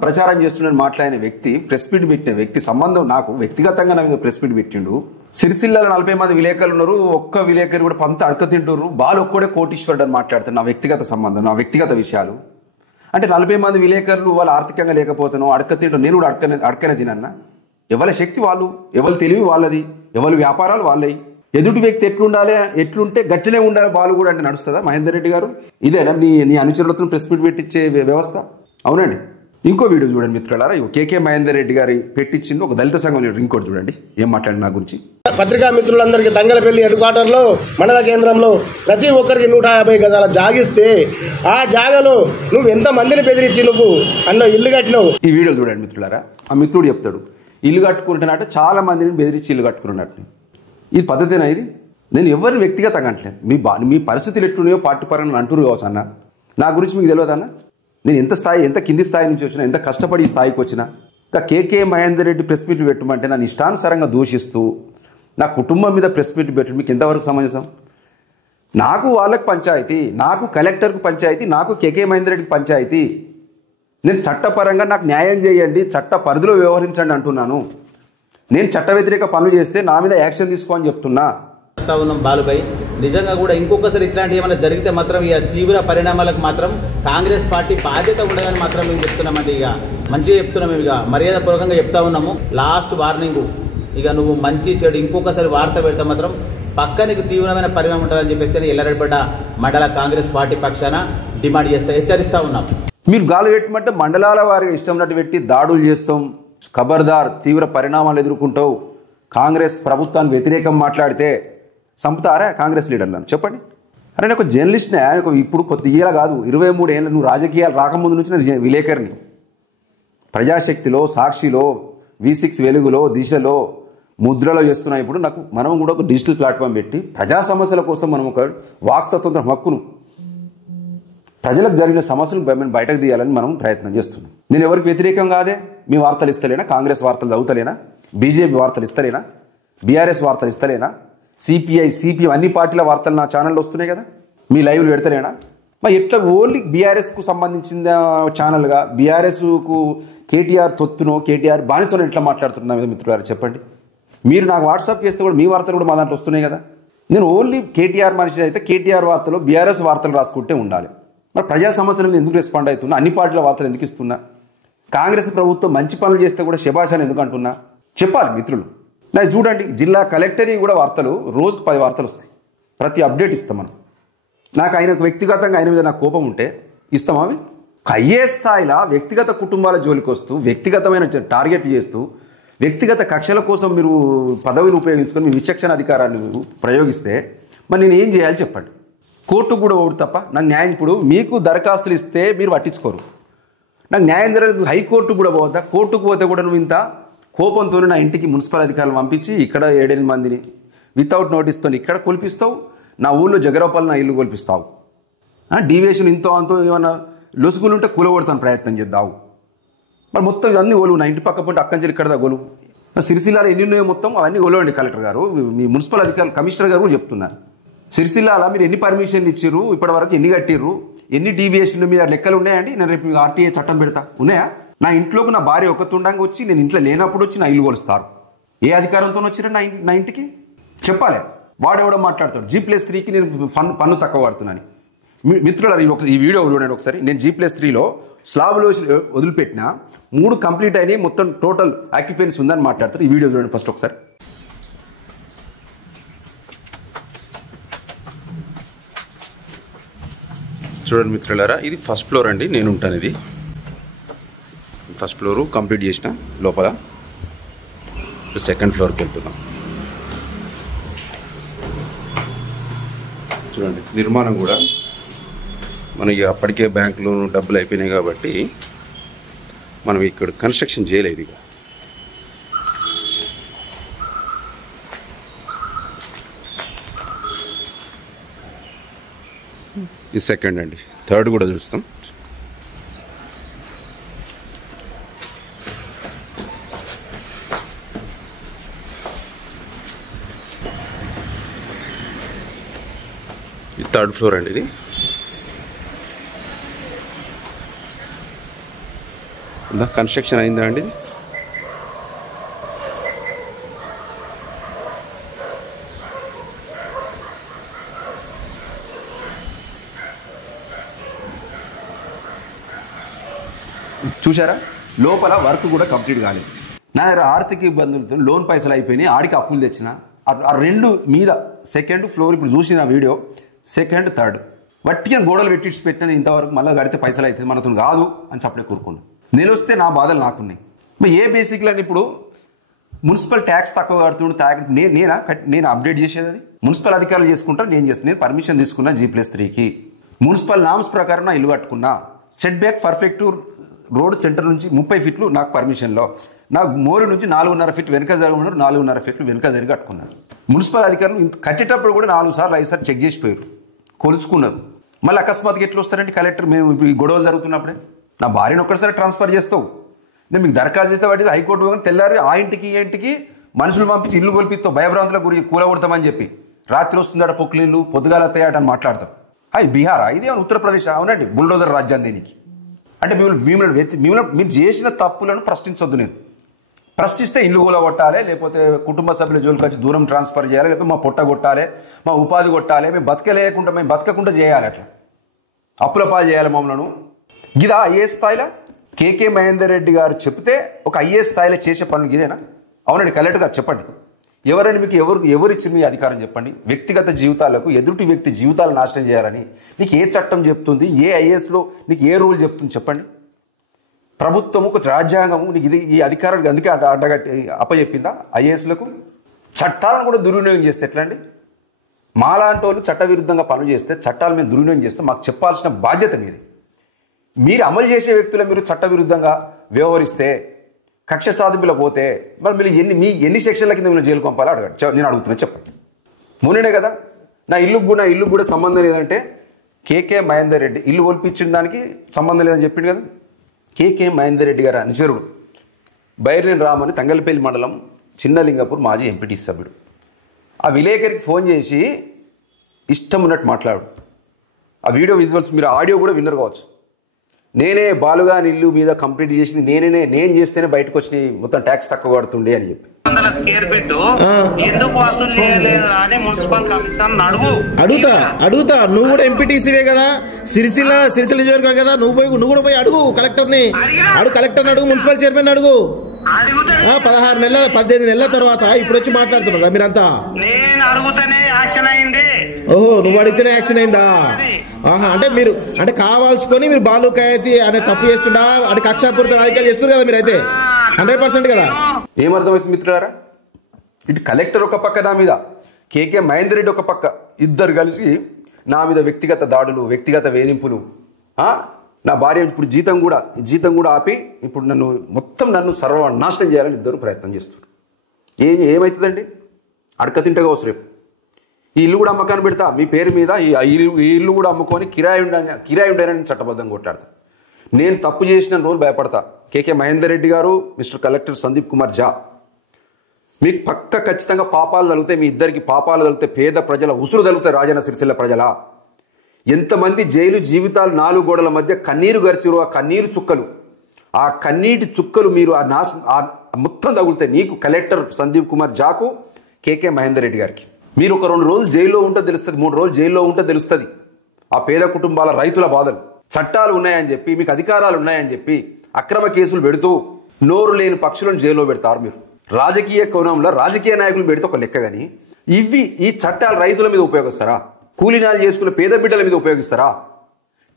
ప్రచారం చేస్తున్నాను మాట్లాడిన వ్యక్తి, ప్రెస్ మీట్ పెట్టిన వ్యక్తి సంబంధం నాకు వ్యక్తిగతంగా నా మీద ప్రెస్ మీట్ పెట్టిండు. సిరిసిల్లలో 40 మంది విలేకరులు ఉన్నారు, ఒక్క విలేకరు కూడా పంత అడక తింటున్నారు, బాలు ఒక్కడే కోటీశ్వరుడు అని మాట్లాడుతారు. నా వ్యక్తిగత సంబంధం, నా వ్యక్తిగత విషయాలు. అంటే 40 మంది విలేకరులు వాళ్ళు ఆర్థికంగా లేకపోతాను అడక తింటారు, నేను కూడా అడకనే తినన్నా. ఎవరి శక్తి వాళ్ళు, ఎవరి తెలివి వాళ్ళది, ఎవరి వ్యాపారాలు వాళ్ళవి. ఎదుటి వ్యక్తి ఎట్లుండాలి, ఎట్లుంటే గట్టినే ఉండాలి బాలు కూడా అంటే నడుస్తుందా మహేందర్ రెడ్డి గారు? ఇదేనా నీ అనుచరులతో ప్రెస్ మీట్ పెట్టించే వ్యవస్థ? అవునండి. ఇంకో వీడియో చూడండి మిత్రులారా, కేకే మహేందర్ రెడ్డి గారి పెట్టించిండు ఒక దళిత సంఘం లీడర్. ఇంకోటి చూడండి ఏం మాట్లాడి నా గురించి. పత్రికా మిత్రులందరికీ తంగలపల్లి హెడ్ క్వార్టర్ లో మండల కేంద్రంలో ప్రతి ఒక్కరికి 150 గజాల జాగిస్తే ఆ జాగలో నువ్వు ఎంత మందిని బెదిరించి నువ్వు అన్న ఇల్లు కట్టినావు. ఈ వీడియో చూడండి మిత్రులారా. ఆ మిత్రుడు చెప్తాడు ఇల్లు కట్టుకుంటున్నట్టు చాలా మందిని బెదిరించి ఇల్లు కట్టుకున్నట్టు. ఇది పద్ధతేనా? ఇది నేను ఎవరిని వ్యక్తిగతంగా అంటలేదు. మీ పరిస్థితులు ఎట్లున్నాయో పార్టీ పరంగా అంటున్నారు కావచ్చు అన్న. నా గురించి మీకు తెలియదు అన్న. నేను ఎంత కింది స్థాయి నుంచి వచ్చినా, ఎంత కష్టపడి ఈ స్థాయికి వచ్చినా, ఇంకా కేకే మహేందర్ రెడ్డి ప్రెస్ మీట్ పెట్టమంటే నన్ను ఇష్టానుసారంగా దూషిస్తూ నా కుటుంబం మీద ప్రెస్ మీట్ పెట్టడం మీకు ఎంతవరకు సమంజసం? నాకు వాళ్ళకి పంచాయతీ, నాకు కలెక్టర్కు పంచాయతీ, నాకు కేకే మహేందర్ రెడ్డికి పంచాయతీ. నేను చట్టపరంగా నాకు న్యాయం చేయండి, చట్ట పరిధిలో వ్యవహరించండి అంటున్నాను. నేను చట్ట వ్యతిరేక పనులు చేస్తే నా మీద యాక్షన్ తీసుకోని చెప్తున్నా. ఉన్నాం బాలుపై నిజంగా కూడా ఇంకొకసారి ఇట్లాంటి ఏమైనా జరిగితే మాత్రం ఇక తీవ్ర పరిణామాలకు మాత్రం కాంగ్రెస్ పార్టీ బాధ్యత ఉండదని మాత్రం మేము చెప్తున్నామండి. ఇక మంచిగా చెప్తున్నాం, ఇక మర్యాదపూర్వకంగా చెప్తా ఉన్నాము. లాస్ట్ వార్నింగ్, ఇక నువ్వు మంచి చెడు ఇంకొకసారి వార్త పెడితే మాత్రం పక్క నీకు తీవ్రమైన పరిణామం ఉంటుందని చెప్పేసి ఎల్లారెడ్డిపేట మండల కాంగ్రెస్ పార్టీ పక్షాన డిమాండ్ చేస్తా, హెచ్చరిస్తా ఉన్నాం. మీరు గాలి పెట్టమంటే మండలాల వారికి ఇష్టం ఉన్నట్టు పెట్టి దాడులు చేస్తాం. ఖబర్దార్, తీవ్ర పరిణామాలు ఎదుర్కొంటావు. కాంగ్రెస్ ప్రభుత్వానికి వ్యతిరేకం మాట్లాడితే సంపుతారా కాంగ్రెస్ లీడర్లను? చెప్పండి. అరే నేను ఒక జర్నలిస్ట్నే, ఇప్పుడు కొత్త ఇయ్యాల కాదు, 23 ఏళ్ళు నువ్వు రాజకీయాలు రాకముందు నుంచి నేను విలేకరిని. ప్రజాశక్తిలో, సాక్షిలో, V6 వెలుగులో, దిశలో, ముద్రలో చేస్తున్నా. ఇప్పుడు మనం కూడా ఒక డిజిటల్ ప్లాట్ఫామ్ పెట్టి ప్రజా సమస్యల కోసం మనం ఒక వాక్ స్వతంత్ర హక్కును, ప్రజలకు జరిగిన సమస్యలు మేము బయటకు తీయాలని మనం ప్రయత్నం చేస్తున్నాం. నేను ఎవరికి వ్యతిరేకం కాదే. మీ వార్తలు ఇస్తలేనా? కాంగ్రెస్ వార్తలు చదువుతలేనా? బీజేపీ వార్తలు ఇస్తలేనా? బీఆర్ఎస్ వార్తలు ఇస్తలేనా? సిపిఐ, సిపిఎం అన్ని పార్టీల వార్తలు నా ఛానల్లో వస్తున్నాయి కదా. మీ లైవ్లు పెడతలేనా? మరి ఎట్లా ఓన్లీ బీఆర్ఎస్కు సంబంధించిన ఛానల్గా బీఆర్ఎస్కు కేటీఆర్ తొత్తునో కేటీఆర్ బానిసనో ఎట్లా మాట్లాడుతున్నా మీద మిత్రులారా చెప్పండి. మీరు నాకు వాట్సాప్ చేస్తే కూడా మీ వార్తలు కూడా మా దాంట్లో వస్తున్నాయి కదా. నేను ఓన్లీ కేటీఆర్ మనిషి అయితే కేటీఆర్ వార్తలు బీఆర్ఎస్ వార్తలు రాసుకుంటే ఉండాలి. మరి ప్రజా సమస్యలను ఎందుకు రెస్పాండ్ అవుతున్నా? అన్ని పార్టీల వార్తలు ఎందుకు ఇస్తున్నా? కాంగ్రెస్ ప్రభుత్వం మంచి పనులు చేస్తే కూడా శభాషాన్ని ఎందుకు అంటున్నా? చెప్పాలి మిత్రులు. నాకు చూడండి, జిల్లా కలెక్టరీ కూడా వార్తలు రోజుకు 10 వార్తలు వస్తాయి. ప్రతి అప్డేట్ ఇస్తాం మనం. నాకు ఆయనకు వ్యక్తిగతంగా ఆయన మీద నాకు కోపం ఉంటే ఇస్తామా? అవి అయ్యే స్థాయిలో వ్యక్తిగత కుటుంబాల జోలికి వస్తూ వ్యక్తిగతమైన టార్గెట్ చేస్తూ వ్యక్తిగత కక్షల కోసం మీరు పదవిని ఉపయోగించుకొని మీ విచక్షణ అధికారాన్ని ప్రయోగిస్తే మరి నేను ఏం చేయాలి చెప్పండి? కోర్టుకు కూడా ఓడు తప్ప నాకు న్యాయం. ఇప్పుడు మీకు దరఖాస్తులు ఇస్తే మీరు పట్టించుకోరు, నాకు న్యాయం జరగదు. హైకోర్టుకు కూడా పోవద్దా? కోర్టుకు పోతే కూడా నువ్వు ఇంత కోపంతో నా ఇంటికి మున్సిపల్ అధికారులు పంపించి ఇక్కడ 7-8 మందిని వితౌట్ నోటీస్తో ఇక్కడ కొలిపిస్తావు. నా ఊళ్ళో జగరపల్లి నా ఇల్లు కొలిపిస్తావు. డీవియేషన్ ఇంతో అంతో ఏమన్నా లొసుగులు ఉంటే కూలగొడతాను ప్రయత్నం చేద్దావు. మరి మొత్తం అన్నీ గొలువు, నా ఇంటి పక్క పంటే అక్కడి నుంచి ఇక్కడ గొలువు. సిరిసిల్లాలో ఎన్ని ఉన్నాయో మొత్తం అవన్నీ గొలవండి. కలెక్టర్ గారు, మీ మున్సిపల్ అధికారులు, కమిషనర్ గారు కూడా చెప్తున్నారు. సిరిసిల్లాలో మీరు ఎన్ని పర్మిషన్లు ఇచ్చిర్రు, ఇప్పటి వరకు ఎన్ని కట్టిర్రు, ఎన్ని డీవియేషన్లు మీద లెక్కలు ఉన్నాయండి? నేను రేపు మీకు ఆర్టీఏ చట్టం పెడతా. ఉన్నాయా? నా ఇంట్లోకి నా భార్య ఒకతుండంగా వచ్చి నేను ఇంట్లో లేనప్పుడు వచ్చి నా ఇల్లు కొలుస్తారు. ఏ అధికారంతో వచ్చినా నా ఇంటికి చెప్పాలి. వాడెవడో మాట్లాడతాడు G+3కి నేను పన్ను తక్కువ వాడుతున్నాను. మిత్రులు ఈ వీడియో చూడండి ఒకసారి. నేను G+3లో స్లాబ్లో వదిలిపెట్టిన 3 కంప్లీట్ అయినాయి, మొత్తం టోటల్ ఆక్యుపెన్సీ ఉందని మాట్లాడతారు. ఈ వీడియో చూడండి ఫస్ట్ ఒకసారి. చూడండి మిత్రులారా, ఇది ఫస్ట్ ఫ్లోర్ అండి. నేను ఉంటాను. ఇది ఫస్ట్ ఫ్లోరు కంప్లీట్ చేసిన లోపల. సెకండ్ ఫ్లోర్కి వెళ్తున్నాం. చూడండి నిర్మాణం కూడా మనకి అప్పటికే బ్యాంకులో డబ్బులు అయిపోయినాయి కాబట్టి మనం ఇక్కడ కన్స్ట్రక్షన్ చేయలేదు. ఇక ఇది సెకండ్ అండి. థర్డ్ కూడా చూస్తాం. ఇది థర్డ్ ఫ్లోర్ అండి. ఇది కన్స్ట్రక్షన్ అయిందా అండి? ఇది చూసారా? లోపల వర్క్ కూడా కంప్లీట్ కాలేదు. నా దగ్గర ఆర్థిక ఇబ్బందులతో లోన్ పైసలు అయిపోయినాయి. ఆడికి అప్పులు తెచ్చిన ఆ 2 మీద సెకండ్ ఫ్లోర్ ఇప్పుడు చూసిన వీడియో, సెకండ్ థర్డ్ వట్టిగా గోడలు పెట్టించి పెట్టిన ఇంతవరకు మళ్ళీ కడితే పైసలు అవుతుంది, మనతో కాదు అని చెప్పలే కోరుకున్నాను. నేను వస్తే నా బాధలు నాకున్నాయి. మరి ఏ బేసిక్లో ఇప్పుడు మున్సిపల్ ట్యాక్స్ తక్కువ కడుతుండే నేను అప్డేట్ చేసేది అది మున్సిపల్ అధికారులు చేసుకుంటారు. నేను చేస్తాను. నేను పర్మిషన్ తీసుకున్నా G+3కి. మున్సిపల్ నామ్స్ ప్రకారం నా ఇల్లు కట్టుకున్నా. Set back perfect road centre నుంచి 30 ఫీట్లు నాకు పర్మిషన్లో. నాకు మోరు నుంచి 4.5 ఫీట్లు వెనక జరుగుతున్నారు, 4.5 ఫీట్లు వెనక జరిగి కట్టుకున్నారు. మున్సిపల్ అధికారులు కట్టేటప్పుడు కూడా 4 సార్లు 5 సార్లు చెక్ చేసిపోయారు, కొలుచుకున్నారు. మళ్ళీ అకస్మాత్తుగా ఎట్లా వస్తారంటే కలెక్టర్, మేము ఈ గొడవలు జరుగుతున్నప్పుడే నా భార్యను ఒక్కసారి ట్రాన్స్ఫర్ చేస్తావు, నేను మీకు దరఖాస్తు చేస్తే వాటి హైకోర్టు పోగానే తెల్లారి ఆ ఇంటికి ఈ ఇంటికి మనుషులు పంపించి ఇల్లు కొలిపిస్తావు, భయభ్రాంతుల గురించి కూలగొడతామని చెప్పి. రాత్రి వస్తుందట పొక్కులిల్లు, పొద్దుగాల తయాట అని మాట్లాడతాం. అవి బీహారా? ఇది ఉత్తరప్రదేశ్? అవునండి, బుల్డోజర్ రాజ్యం దీనికి. అంటే మీరు చేసిన తప్పులను ప్రశ్నించొద్దు. నేను ప్రశ్నిస్తే ఇల్లు కూలగొట్టాలి, లేకపోతే కుటుంబ సభ్యుల జోలికి వచ్చి దూరం ట్రాన్స్ఫర్ చేయాలి, లేకపోతే మా పొట్ట కొట్టాలి, మా ఉపాధి కొట్టాలి, మేము బతకకుండా చేయాలి, అట్లా అప్పుల పాలు చేయాలి మమ్మల్ని. గిదా ఐఏఎస్ స్థాయిలో కేకే మహేందర్ రెడ్డి గారు చెప్తే ఒక ఐఏఎస్ స్థాయిలో చేసే పనులు ఇదేనా? అవునండి కలెక్టర్ గారు చెప్పండి. ఎవరండి మీకు ఎవరిచ్చింది మీ అధికారం చెప్పండి? వ్యక్తిగత జీవితాలకు ఎదుటి వ్యక్తి జీవితాలు నాశనం చేయాలని నీకు ఏ చట్టం చెప్తుంది? ఏ ఐఏఎస్లో నీకు ఏ రూల్ చెప్తుంది చెప్పండి? ప్రభుత్వము ఒక రాజ్యాంగము నీకు ఈ అధికారానికి అందుకే అడ్డగట్టి అప్పచెప్పిందా ఐఏఎస్లకు? చట్టాలను కూడా దుర్వినియోగం చేస్తే ఎట్లా అండి? మాలాంటి వాళ్ళు చట్టవిరుద్ధంగా పనులు చేస్తే, చట్టాలు మేము దుర్వినియోగం చేస్తే మాకు చెప్పాల్సిన బాధ్యత మీది. మీరు అమలు చేసే వ్యక్తులు మీరు చట్టవిరుద్ధంగా వ్యవహరిస్తే, కక్ష సాధింపులకు పోతే మరి మీరు ఎన్ని సెక్షన్ల కింద మీరు జైలు పంపాలో నేను అడుగుతున్నాను చెప్పండి. మొన్ననే కదా నా ఇల్లు కూడా సంబంధం లేదంటే కేకే మహేందర్ రెడ్డి ఇల్లు ఒలిపించిన దానికి సంబంధం లేదని చెప్పిండు కదా. కేకే మహేందర్ రెడ్డి గారు అనుచరుడు బైర్లేని రామని తంగలపల్లి మండలం చిన్నలింగపూర్ మాజీ ఎంపీటీ సభ్యుడు. ఆ విలేకరికి ఫోన్ చేసి ఇష్టం ఉన్నట్టు మాట్లాడు. ఆ వీడియో విజువల్స్ మీరు ఆడియో కూడా విన్నర్ కావచ్చు. నేనే బాలుగాని ఇల్లు మీద కంప్లీట్ చేసింది నేను చేస్తేనే బయటకు వచ్చి మొత్తం ట్యాక్స్ తక్కువ కడుతుండే అని చెప్పి. స్కేర్ బిట్ ఎందుకు వసూలు చేయలేదు అని మున్సిపల్ కమిషన్ అడుగుతా నువ్వు కూడా ఎంపీటీసీవే కదా, సిరిసిల్ల నియోజకవర్గం కదా, నువ్వు కూడా పోయి అడుగు కలెక్టర్ని అడుగు మున్సిపల్ చైర్మన్ అడుగు. 16 నెలల 18 నెలల తర్వాత ఇప్పుడు వచ్చి మాట్లాడుతున్నారా మీరంతా? నేను అడుగుతానే యాక్షన్ అయింది. ఓహో, నువ్వు అడిగితేనే యాక్షన్ అయిందా? అంటే మీరు కావాల్సుకొని మీరు బాలు ఖయాతి అనే తప్పు చేస్తుండా, అంటే కక్షాపూరిత రాజకీయాలు చేస్తున్నారు కదా మీరైతే 100% కదా. ఏమర్థమవుతుంది మిత్రులారా? ఇటు కలెక్టర్ ఒక పక్క నా మీద, కేకే మహేందర్ రెడ్డి ఒక పక్క, ఇద్దరు కలిసి నా మీద వ్యక్తిగత దాడులు, వ్యక్తిగత వేధింపులు. నా భార్య ఇప్పుడు జీతం కూడా ఆపి ఇప్పుడు నన్ను సర్వనాశనం చేయాలని ఇద్దరు ప్రయత్నం చేస్తారు. ఏమవుతుందండి? అడక తింటగా వస్తారు. రేపు ఈ ఇల్లు కూడా అమ్మకాన్ని పెడతా, మీ పేరు మీద ఈ ఇల్లు కూడా అమ్ముకొని కిరాయి ఉండని చట్టబద్ధంగా కొట్టాడతా. నేను తప్పు చేసిన రోజు భయపడతా. కేకే మహేందర్ రెడ్డి గారు, మిస్టర్ కలెక్టర్ సందీప్ కుమార్ ఝా, మీకు పక్క ఖచ్చితంగా పాపాలు తగులుతాయి. మీ ఇద్దరికి పాపాలు తగులుతాయి. పేద ప్రజల ఉసురు తగులుతాయి. రాజన్న సిరిసిల్ల ప్రజల ఎంతమంది జైలు జీవితాలు 4 గోడల మధ్య కన్నీరు గరిచిరు. ఆ కన్నీరు చుక్కలు, ఆ కన్నీటి చుక్కలు మీరు మొత్తం తగులుతాయి. నీకు కలెక్టర్ సందీప్ కుమార్ ఝాకు, కేకే మహేందర్ రెడ్డి గారికి. మీరు ఒక 2 రోజులు జైల్లో ఉంటే తెలుస్తుంది, 3 రోజులు జైల్లో ఉంటే తెలుస్తుంది ఆ పేద కుటుంబాల రైతుల బాధలు. చట్టాలు ఉన్నాయని చెప్పి, మీకు అధికారాలు ఉన్నాయని చెప్పి అక్రమ కేసులు పెడుతూ నోరు లేని పక్షులను జైల్లో పెడతారు మీరు. రాజకీయ కోణంలో రాజకీయ నాయకులు పెడితే ఒక లెక్క, కానీ ఈ చట్టాలు రైతుల మీద ఉపయోగిస్తారా? కూలీనాలు చేసుకునే పేద బిడ్డల మీద ఉపయోగిస్తారా?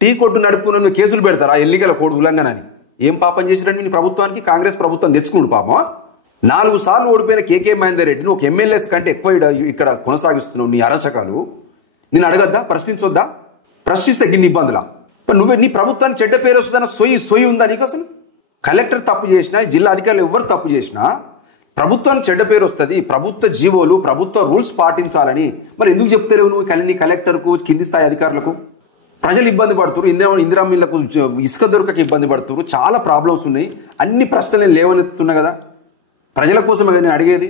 టీ కొట్టు నడుపుకున్న కేసులు పెడతారా? ఎన్నికల కోడ్ ఉల్లంఘన అని. ఏం పాపం చేసినట్టు మీ ప్రభుత్వానికి కాంగ్రెస్ ప్రభుత్వం తెచ్చుకుంటు పాపం. 4 సార్లు ఓడిపోయిన కేకే మహేందర్ రెడ్డిని ఒక ఎమ్మెల్యేస్ కంటే ఎక్కువ ఇక్కడ కొనసాగిస్తున్నావు. నీ అరచకాలు నేను అడగద్దా? ప్రశ్నించొద్దా? ప్రశ్నిస్తే గిన్ని ఇబ్బందులా? నువ్వే నీ ప్రభుత్వానికి చెడ్డ పేరు వస్తుందన్న సొయ్యి ఉందా నీకు? అసలు కలెక్టర్ తప్పు చేసినా, జిల్లా అధికారులు ఎవరు తప్పు చేసినా ప్రభుత్వానికి చెడ్డ పేరు వస్తుంది. ప్రభుత్వ జీవోలు, ప్రభుత్వ రూల్స్ పాటించాలని మరి ఎందుకు చెప్తలేవు నువ్వు? నీ కలెక్టర్కు, కింది స్థాయి అధికారులకు? ప్రజలు ఇబ్బంది పడుతున్నారు. ఇందిరామిల్లకు ఇసుక దొరకక ఇబ్బంది పడుతున్నారు. చాలా ప్రాబ్లమ్స్ ఉన్నాయి. అన్ని ప్రశ్నలు నేను లేవనెత్తుతున్నా కదా, ప్రజల కోసమే నేను అడిగేది.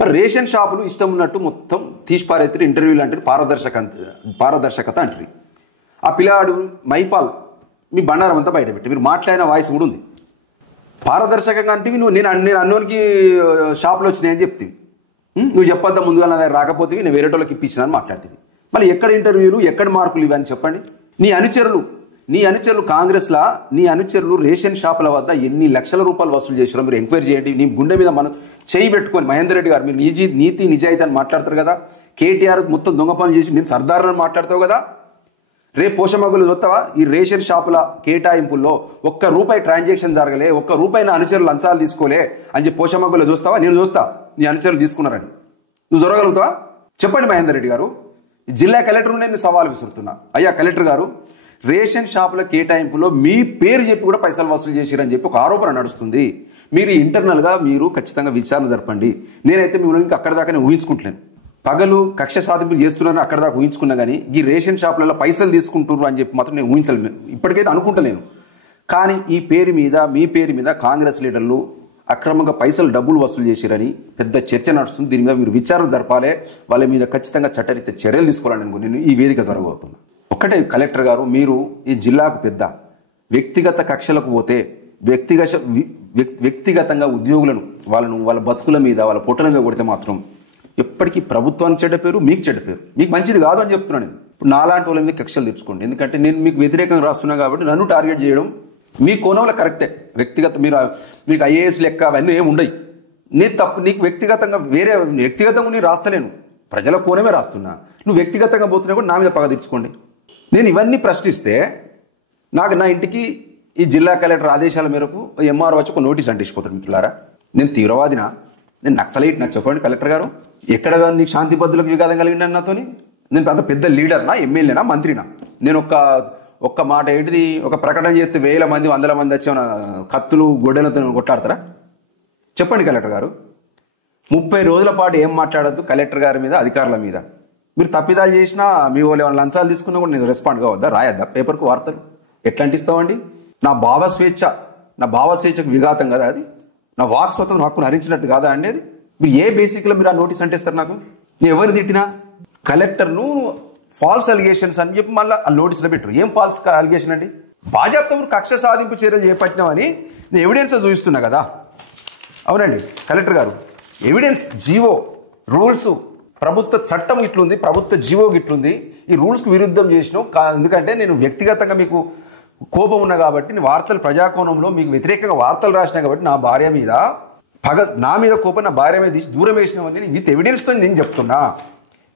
మరి రేషన్ షాపులు ఇష్టం ఉన్నట్టు మొత్తం తీసిపారైతే ఇంటర్వ్యూలు అంటే పారదర్శకత అంటారు. ఆ పిల్లాడు మైపాల్ మీ బండారం అంతా బయట పెట్టి మీరు మాట్లాడిన వాయిస్ కూడా ఉంది. పారదర్శకంగా అంటే నేను అన్నోనికి షాపులో వచ్చినాయని చెప్తే నువ్వు చెప్పొద్దా ముందుగా నా దగ్గర రాకపోతే నేను వేరే వాళ్ళకి ఇప్పించిన అని మాట్లాడుతుంది. మళ్ళీ ఎక్కడ ఇంటర్వ్యూలు, ఎక్కడ మార్కులు ఇవని చెప్పండి. నీ అనుచరులు కాంగ్రెస్లా నీ అనుచరులు రేషన్ షాపుల వద్ద ఎన్ని లక్షల రూపాయలు వసూలు చేసారో మీరు ఎంక్వైరీ చేయండి. నీ గుండె మీద మనం చేయి పెట్టుకొని మహేందర్ రెడ్డి గారు మీరు నీతి నిజాయితీ అని మాట్లాడతారు కదా. కేటీఆర్ మొత్తం దొంగ పనులు చేసి నేను సర్దార్ అని మాట్లాడతావు కదా. రేపు పోషమగ్గులు చూస్తావా? ఈ రేషన్ షాపుల కేటాయింపుల్లో ₹1 ట్రాన్సాక్షన్ జరగలే, ₹1 అనుచరులు లంచాలు తీసుకోలే అని చెప్పి పోషమగ్గులు చూస్తావా? నేను చూస్తా నీ అనుచరులు తీసుకున్నారని. నువ్వు జరగలుగుతావా? చెప్పండి మహేందర్ రెడ్డి గారు. జిల్లా కలెక్టర్ నేను సవాల్ విసురుతున్నా. అయ్యా కలెక్టర్ గారు, రేషన్ షాపుల కేటాయింపులో మీ పేరు చెప్పి కూడా పైసలు వసూలు చేసిరని చెప్పి ఒక ఆరోపణ నడుస్తుంది. మీరు ఇంటర్నల్గా మీరు ఖచ్చితంగా విచారణ జరపండి. నేనైతే మిమ్మల్ని ఇంకా అక్కడి దాకా నేను ఊహించుకుంటలేను. పగలు కక్ష సాధింపులు చేస్తున్నారని అక్కడ దాకా ఊహించుకున్నా, కానీ ఈ రేషన్ షాపులలో పైసలు తీసుకుంటున్నారు అని చెప్పి మాత్రం నేను ఊహించలేను. ఇప్పటికైతే అనుకుంటలేను. కానీ ఈ పేరు మీద, మీ పేరు మీద కాంగ్రెస్ లీడర్లు అక్రమంగా డబ్బులు వసూలు చేసిరని పెద్ద చర్చ నడుస్తుంది. దీని మీద మీరు విచారణ జరపాలి. వాళ్ళ మీద ఖచ్చితంగా చట్టరీత్యా చర్యలు తీసుకోవాలని నేను ఈ వేదిక ద్వారా కోరుతున్నా. ఒక్కటే కలెక్టర్ గారు, మీరు ఈ జిల్లాకు పెద్ద, వ్యక్తిగత కక్షలకు పోతే వ్యక్తిగతంగా ఉద్యోగులను వాళ్ళ బతుకుల మీద, వాళ్ళ పొట్టల మీద కొడితే మాత్రం ఎప్పటికీ ప్రభుత్వానికి చెడ్డ పేరు, మీకు చెడ్డ పేరు. మీకు మంచిది కాదు అని చెప్తున్నాను నేను. ఇప్పుడు నాలాంటి వాళ్ళ మీద కక్షలు తెచ్చుకోండి. ఎందుకంటే నేను మీకు వ్యతిరేకంగా రాస్తున్నా కాబట్టి నన్ను టార్గెట్ చేయడం మీ కోణంలో కరెక్టే. మీకు ఐఏఎస్ లెక్క అవన్నీ ఏమి ఉండవు. నీకు వ్యక్తిగతంగా వ్యక్తిగతంగా నేను రాస్తలేను, ప్రజల కోణమే రాస్తున్నా. నువ్వు వ్యక్తిగతంగా పోతున్నా కూడా నా మీద పగ తీర్చుకోండి. నేను ఇవన్నీ ప్రశ్నిస్తే నా ఇంటికి ఈ జిల్లా కలెక్టర్ ఆదేశాల మేరకు ఎంఆర్ఓ వచ్చి ఒక నోటీస్ అంటించిపోతాడు. మిత్రులారా, నేను తీవ్రవాదినా? నేను నక్సలైట్? నాకు చెప్పండి కలెక్టర్ గారు. ఎక్కడ నీకు శాంతి భద్రతలకు విఘాతం కలిగింది నాతోని? నేను అంత పెద్ద లీడర్నా, ఎమ్మెల్యేనా, మంత్రినా? నేను ఒక్క మాట ఏంటిది, ఒక ప్రకటన చేస్తే 1000 మంది 100 మంది వచ్చి కత్తులు గొడ్డలతో కొట్లాడతారా? చెప్పండి కలెక్టర్ గారు. 30 రోజుల పాటు ఏం మాట్లాడద్దు కలెక్టర్ గారి మీద, అధికారుల మీద. మీరు తప్పిదాలు చేసినా, మీ వాళ్ళు ఏమైనా లంచాలు తీసుకున్నా కూడా నేను రెస్పాండ్ కావద్దా? రాయద్దా పేపర్కు వార్తలు? ఎట్లా అంటిస్తామండి? నా భావస్వేచ్ఛకు విఘాతం కదా అది? నా వాక్ స్వతంత్రం హక్కును హరించినట్టు కాదా అండి అది? మీరు ఏ బేసిక్లో మీరు ఆ నోటీస్ అంటేస్తారు నాకు? నేను ఎవరిని తిట్టినా? కలెక్టర్ను ఫాల్స్ అలిగేషన్స్ అని చెప్పి మళ్ళీ ఆ నోటీసులో పెట్టరు. ఏం ఫాల్స్ అలిగేషన్ అండి? భాజప్తము కక్ష సాధింపు చర్యలు చేపట్టినామని నేను ఎవిడెన్స్ చూపిస్తున్నా కదా. అవునండి కలెక్టర్ గారు, ఎవిడెన్స్, జీవో, రూల్స్, ప్రభుత్వ చట్టం ఇట్లుంది, ప్రభుత్వ జీవో ఇట్లుంది, ఈ రూల్స్కి విరుద్ధం చేసినావు. ఎందుకంటే నేను వ్యక్తిగతంగా మీకు కోపం ఉన్నా కాబట్టి నేను వార్తలు ప్రజాకోణంలో మీకు వ్యతిరేకంగా వార్తలు రాసినా కాబట్టి నా భార్య మీద నా మీద కోపం నా భార్య మీద తీసి దూరం వేసినామని నేను విత్ ఎవిడెన్స్తో నేను చెప్తున్నా.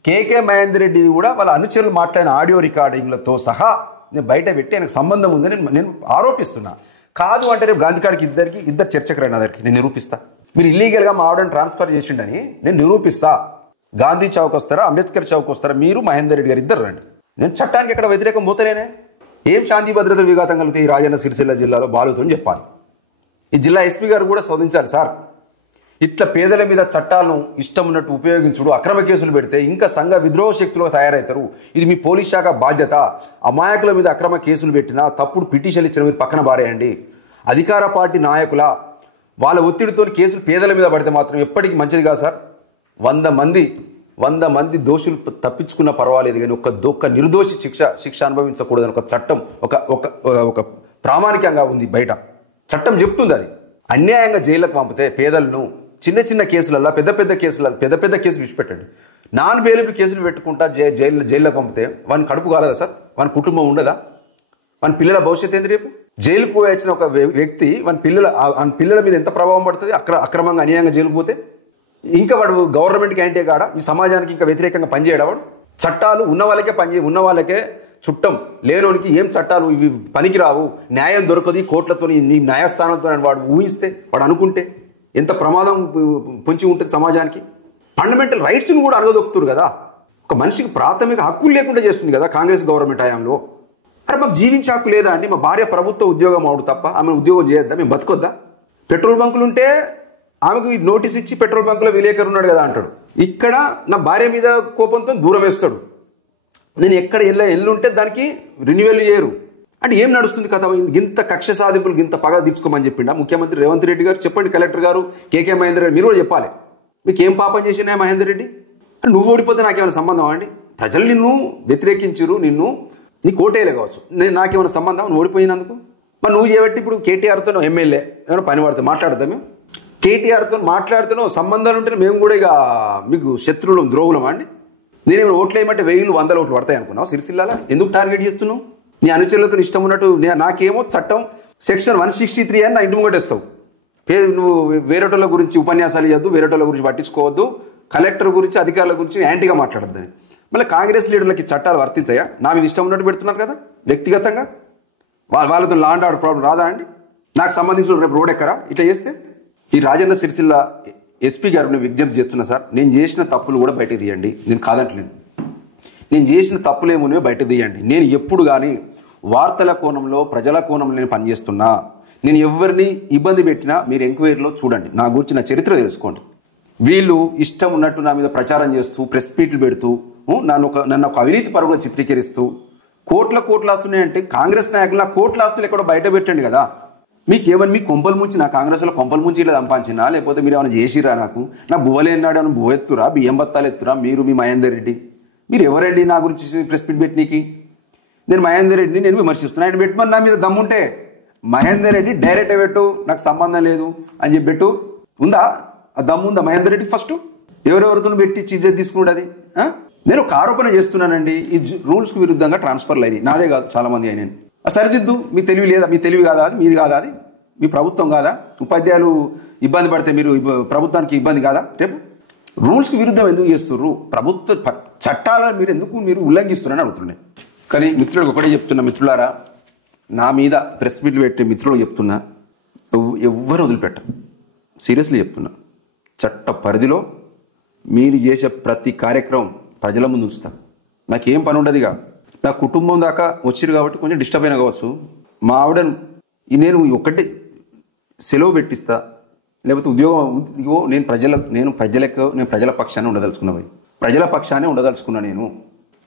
కేకే మహేందర్ రెడ్డి కూడా వాళ్ళ అనుచరులు మాట్లాడిన ఆడియో రికార్డింగ్లతో సహా నేను బయట పెట్టి ఆయనకు సంబంధం ఉందని నేను ఆరోపిస్తున్నా. కాదు అంటే రేపు గాంధీకాడికి ఇద్దరు చర్చకు రండి, నా దగ్గరికి నేను నిరూపిస్తా. మీరు ఇల్లీగల్గా మా ఆవిడని ట్రాన్స్ఫర్ చేసిండని నేను నిరూపిస్తా. గాంధీ చౌక్ వస్తారా, అంబేద్కర్ చౌక్ వస్తారా, మీరు మహేందర్ రెడ్డి గారు ఇద్దరు రండి. నేను చట్టానికి ఎక్కడ వ్యతిరేకం పోతేనే ఏం శాంతి భద్రతలు విఘాతం కలిగితే ఈ రాజన్న సిరిసిల్ల జిల్లాలో బాలుతో చెప్పాలి. ఈ జిల్లా ఎస్పీ గారు కూడా శోధించాలి. సార్, ఇట్లా పేదల మీద చట్టాలను ఇష్టం ఉన్నట్టు ఉపయోగించుడు, అక్రమ కేసులు పెడితే ఇంకా సంఘ విద్రోహ శక్తులుగా తయారవుతారు. ఇది మీ పోలీస్ శాఖ బాధ్యత. అమాయకుల మీద అక్రమ కేసులు పెట్టినా, తప్పుడు పిటిషన్లు ఇచ్చిన మీరు పక్కన బారేయండి. అధికార పార్టీ నాయకుల వాళ్ళ ఒత్తిడితో కేసులు పేదల మీద పడితే మాత్రం ఎప్పటికీ మంచిది కాదు సార్. 100 మంది దోషులు తప్పించుకున్నా పర్వాలేదు, కానీ ఒక్క నిర్దోషి శిక్ష అనుభవించకూడదని ఒక చట్టం ఒక ప్రామాణికంగా ఉంది బయట. చట్టం చెప్తుంది అది. అన్యాయంగా జైళ్ళకు పంపితే పేదలను చిన్న కేసులలో పెద్ద కేసులు విడిచిపెట్టండి. నాన్ బెయిలబుల్ కేసులు పెట్టుకుంటా జైల్లోకి పంపితే వాని కడుపు కాలదా సార్? వాని కుటుంబం ఉండదా? వాని పిల్లల భవిష్యత్తు ఏంది? రేపు జైలుకు వచ్చిన ఒక వ్యక్తి వాని పిల్లల మీద ఎంత ప్రభావం పడుతుంది అక్రమంగా అన్యాయంగా జైలుకు పోతే? ఇంకా వాడు గవర్నమెంట్కి యాంటీ కాడా? ఈ సమాజానికి ఇంకా వ్యతిరేకంగా పనిచేయడా వాడు? చట్టాలు ఉన్న వాళ్ళకే చుట్టం, లేనోనికి ఏం చట్టాలు ఇవి పనికిరావు, న్యాయం దొరకదు కోర్టులతో, నీ న్యాయస్థానంతో వాడు ఊహిస్తే, వాడు అనుకుంటే ఎంత ప్రమాదం పొంచి ఉంటుంది సమాజానికి. ఫండమెంటల్ రైట్స్ని కూడా అడగదొక్కుతారు కదా. ఒక మనిషికి ప్రాథమిక హక్కులు లేకుండా చేస్తుంది కదా కాంగ్రెస్ గవర్నమెంట్ హయాంలో. అరే మాకు జీవించే హక్కు లేదా అండి? మా భార్య ప్రభుత్వ ఉద్యోగం అవడు తప్ప ఆమె ఉద్యోగం చేయొద్దా? మేము బతకొద్దా? పెట్రోల్ బంకులు ఉంటే ఆమెకు నోటీస్ ఇచ్చి పెట్రోల్ బంకులో విలేకరు ఉన్నాడు కదా అంటాడు. ఇక్కడ నా భార్య మీద కోపంతో దూరం వేస్తాడు. నేను ఎక్కడ ఎల్లుంటే దానికి రెన్యువల్ చేయరు అంటే ఏం నడుస్తుంది కదా? ఇంత కక్ష సాధింపులు ఇంత పగ తీర్చుకోమని చెప్పిండా ముఖ్యమంత్రి రేవంత్ రెడ్డి గారు? చెప్పండి కలెక్టర్ గారు, కేకే మహేందర్ గారు, మీరు కూడా చెప్పాలి. మీకు ఏం పాపం చేసినా మహేందర్ రెడ్డి? నువ్వు ఓడిపోతే నాకేమైనా సంబంధం అండి? ప్రజలు నిన్ను వ్యతిరేకించరు, నీ కోటేలే కావచ్చు, నాకేమైనా సంబంధం నువ్వు ఓడిపోయినందుకు? మరి నువ్వు చేయబట్టి ఇప్పుడు కేటీఆర్తో ఎమ్మెల్యే ఏమైనా పని పడితే మాట్లాడతా మేము? కేటీఆర్తో మాట్లాడుతున్నావు, సంబంధాలు ఉంటే మేము కూడా ఇక మీకు శత్రువులం ద్రోహులం అండి? నేనేమైనా ఓట్లు వేయమంటే 1000 100 ఓట్లు పడతాయి అనుకున్నావు సిరిసిల్లాలో? ఎందుకు టార్గెట్ చేస్తున్నావు? నీ అనుచరులతో ఇష్టం ఉన్నట్టు నాకేమో చట్టం సెక్షన్ 163 అని నా ఇంటి ముంగటేస్తావు. నువ్వు వేరేటోళ్ళ గురించి ఉపన్యాసాలు ఇవ్వద్దు, వేరేటోళ్ళ గురించి పట్టించుకోవద్దు, కలెక్టర్ గురించి అధికారుల గురించి యాంటీగా మాట్లాడద్దని. మళ్ళీ కాంగ్రెస్ లీడర్లకి చట్టాలు వర్తించాయా? నా మీద ఇష్టం ఉన్నట్టు పెడుతున్నారు కదా వ్యక్తిగతంగా. వాళ్ళతో లా అండ్ ఆర్డర్ ప్రాబ్లం రాదా అండి? నాకు సంబంధించిన రేపు రోడ్ ఎక్కరా ఇట్లా చేస్తే? ఈ రాజన్న సిరిసిల్ల ఎస్పీ గారిని విజ్ఞప్తి చేస్తున్నా సార్, నేను చేసిన తప్పులు కూడా బయటకు తీయండి. నేను కాదంటలేదు, నేను చేసిన తప్పులు ఏమున్నాయో బయటకు తీయండి. నేను ఎప్పుడు కానీ వార్తల కోణంలో ప్రజల కోణంలో నేను పనిచేస్తున్నా. నేను ఎవరిని ఇబ్బంది పెట్టినా మీరు ఎంక్వైరీలో చూడండి, నా గురించి నా చరిత్ర తెలుసుకోండి. వీళ్ళు ఇష్టం ఉన్నట్టు నా మీద ప్రచారం చేస్తూ ప్రెస్ మీట్లు పెడుతూ నన్ను ఒక అవినీతి పరుగులో చిత్రీకరిస్తూ కోట్ల ఆస్తున్నాయంటే కాంగ్రెస్ నాయకులు నా కోట్ల ఆస్తులు ఎక్కడో బయట పెట్టండి కదా. మీకేమని మీ కొంపలు ముంచి నా కాంగ్రెస్లో కొంపలు ముంచి ఇలా సంపాదించినా, లేకపోతే మీరు ఏమైనా చేసిరా? నా బువ్వలేనాడు అని బువ్వ ఎత్తురా, బియ్యం బత్తాలు ఎత్తురా మీరు? మీ మహేందర్ రెడ్డి మీరు ఎవరండి నా గురించి ప్రెస్ మీట్ పెట్టినీకి? నేను మహేందర్ రెడ్డిని నేను విమర్శిస్తున్నా. ఆయన పెట్టమని నా మీద దమ్ముంటే మహేందర్ రెడ్డి డైరెక్ట్ పెట్టు, నాకు సంబంధం లేదు అని చెప్పి పెట్టు. ఉందా ఆ దమ్ము? ఉందా మహేందర్ రెడ్డికి? ఫస్ట్ ఎవరెవరితో పెట్టి ఇజ్జత్ తీసుకున్నాడు అది? నేను ఒక ఆరోపణ చేస్తున్నానండి, ఈ రూల్స్కి విరుద్ధంగా ట్రాన్స్ఫర్లు అయినాయి. నాదే కాదు, చాలా మంది అయినాయి. సరిదిద్దు. మీ తెలివి లేదా? మీ తెలివి కాదా అది? మీది కాదా అది? మీ ప్రభుత్వం కాదా? ఉపాధ్యాయులు ఇబ్బంది పడితే మీరు ప్రభుత్వానికి ఇబ్బంది కాదా? రేపు రూల్స్కి విరుద్ధం ఎందుకు చేస్తున్నారు? ప్రభుత్వ చట్టాలను మీరు ఉల్లంఘిస్తున్నారని అడుగుతుండే. కానీ మిత్రులకు ఒకటే చెప్తున్నా, మిత్రులారా, నా మీద ప్రెస్ మీట్లు పెట్టే మిత్రులకు చెప్తున్నా, ఎవ్వరు వదిలిపెట్టం. సీరియస్లీ చెప్తున్నా. చట్ట పరిధిలో మీరు చేసే ప్రతి కార్యక్రమం ప్రజల ముందు ఉంచుతాను. నాకేం పని ఉండదుగా. నా కుటుంబం దాకా వచ్చిరు కాబట్టి కొంచెం డిస్టర్బ్ అయినా కావచ్చు. మా ఆవిడను నేను ఒక్కటి సెలవు పెట్టిస్తా, లేకపోతే ఉద్యోగం ఇగో నేను ప్రజల పక్షాన్ని ఉండదలుచుకున్నాను. ప్రజల పక్షాన్ని ఉండదలుచుకున్నా నేను.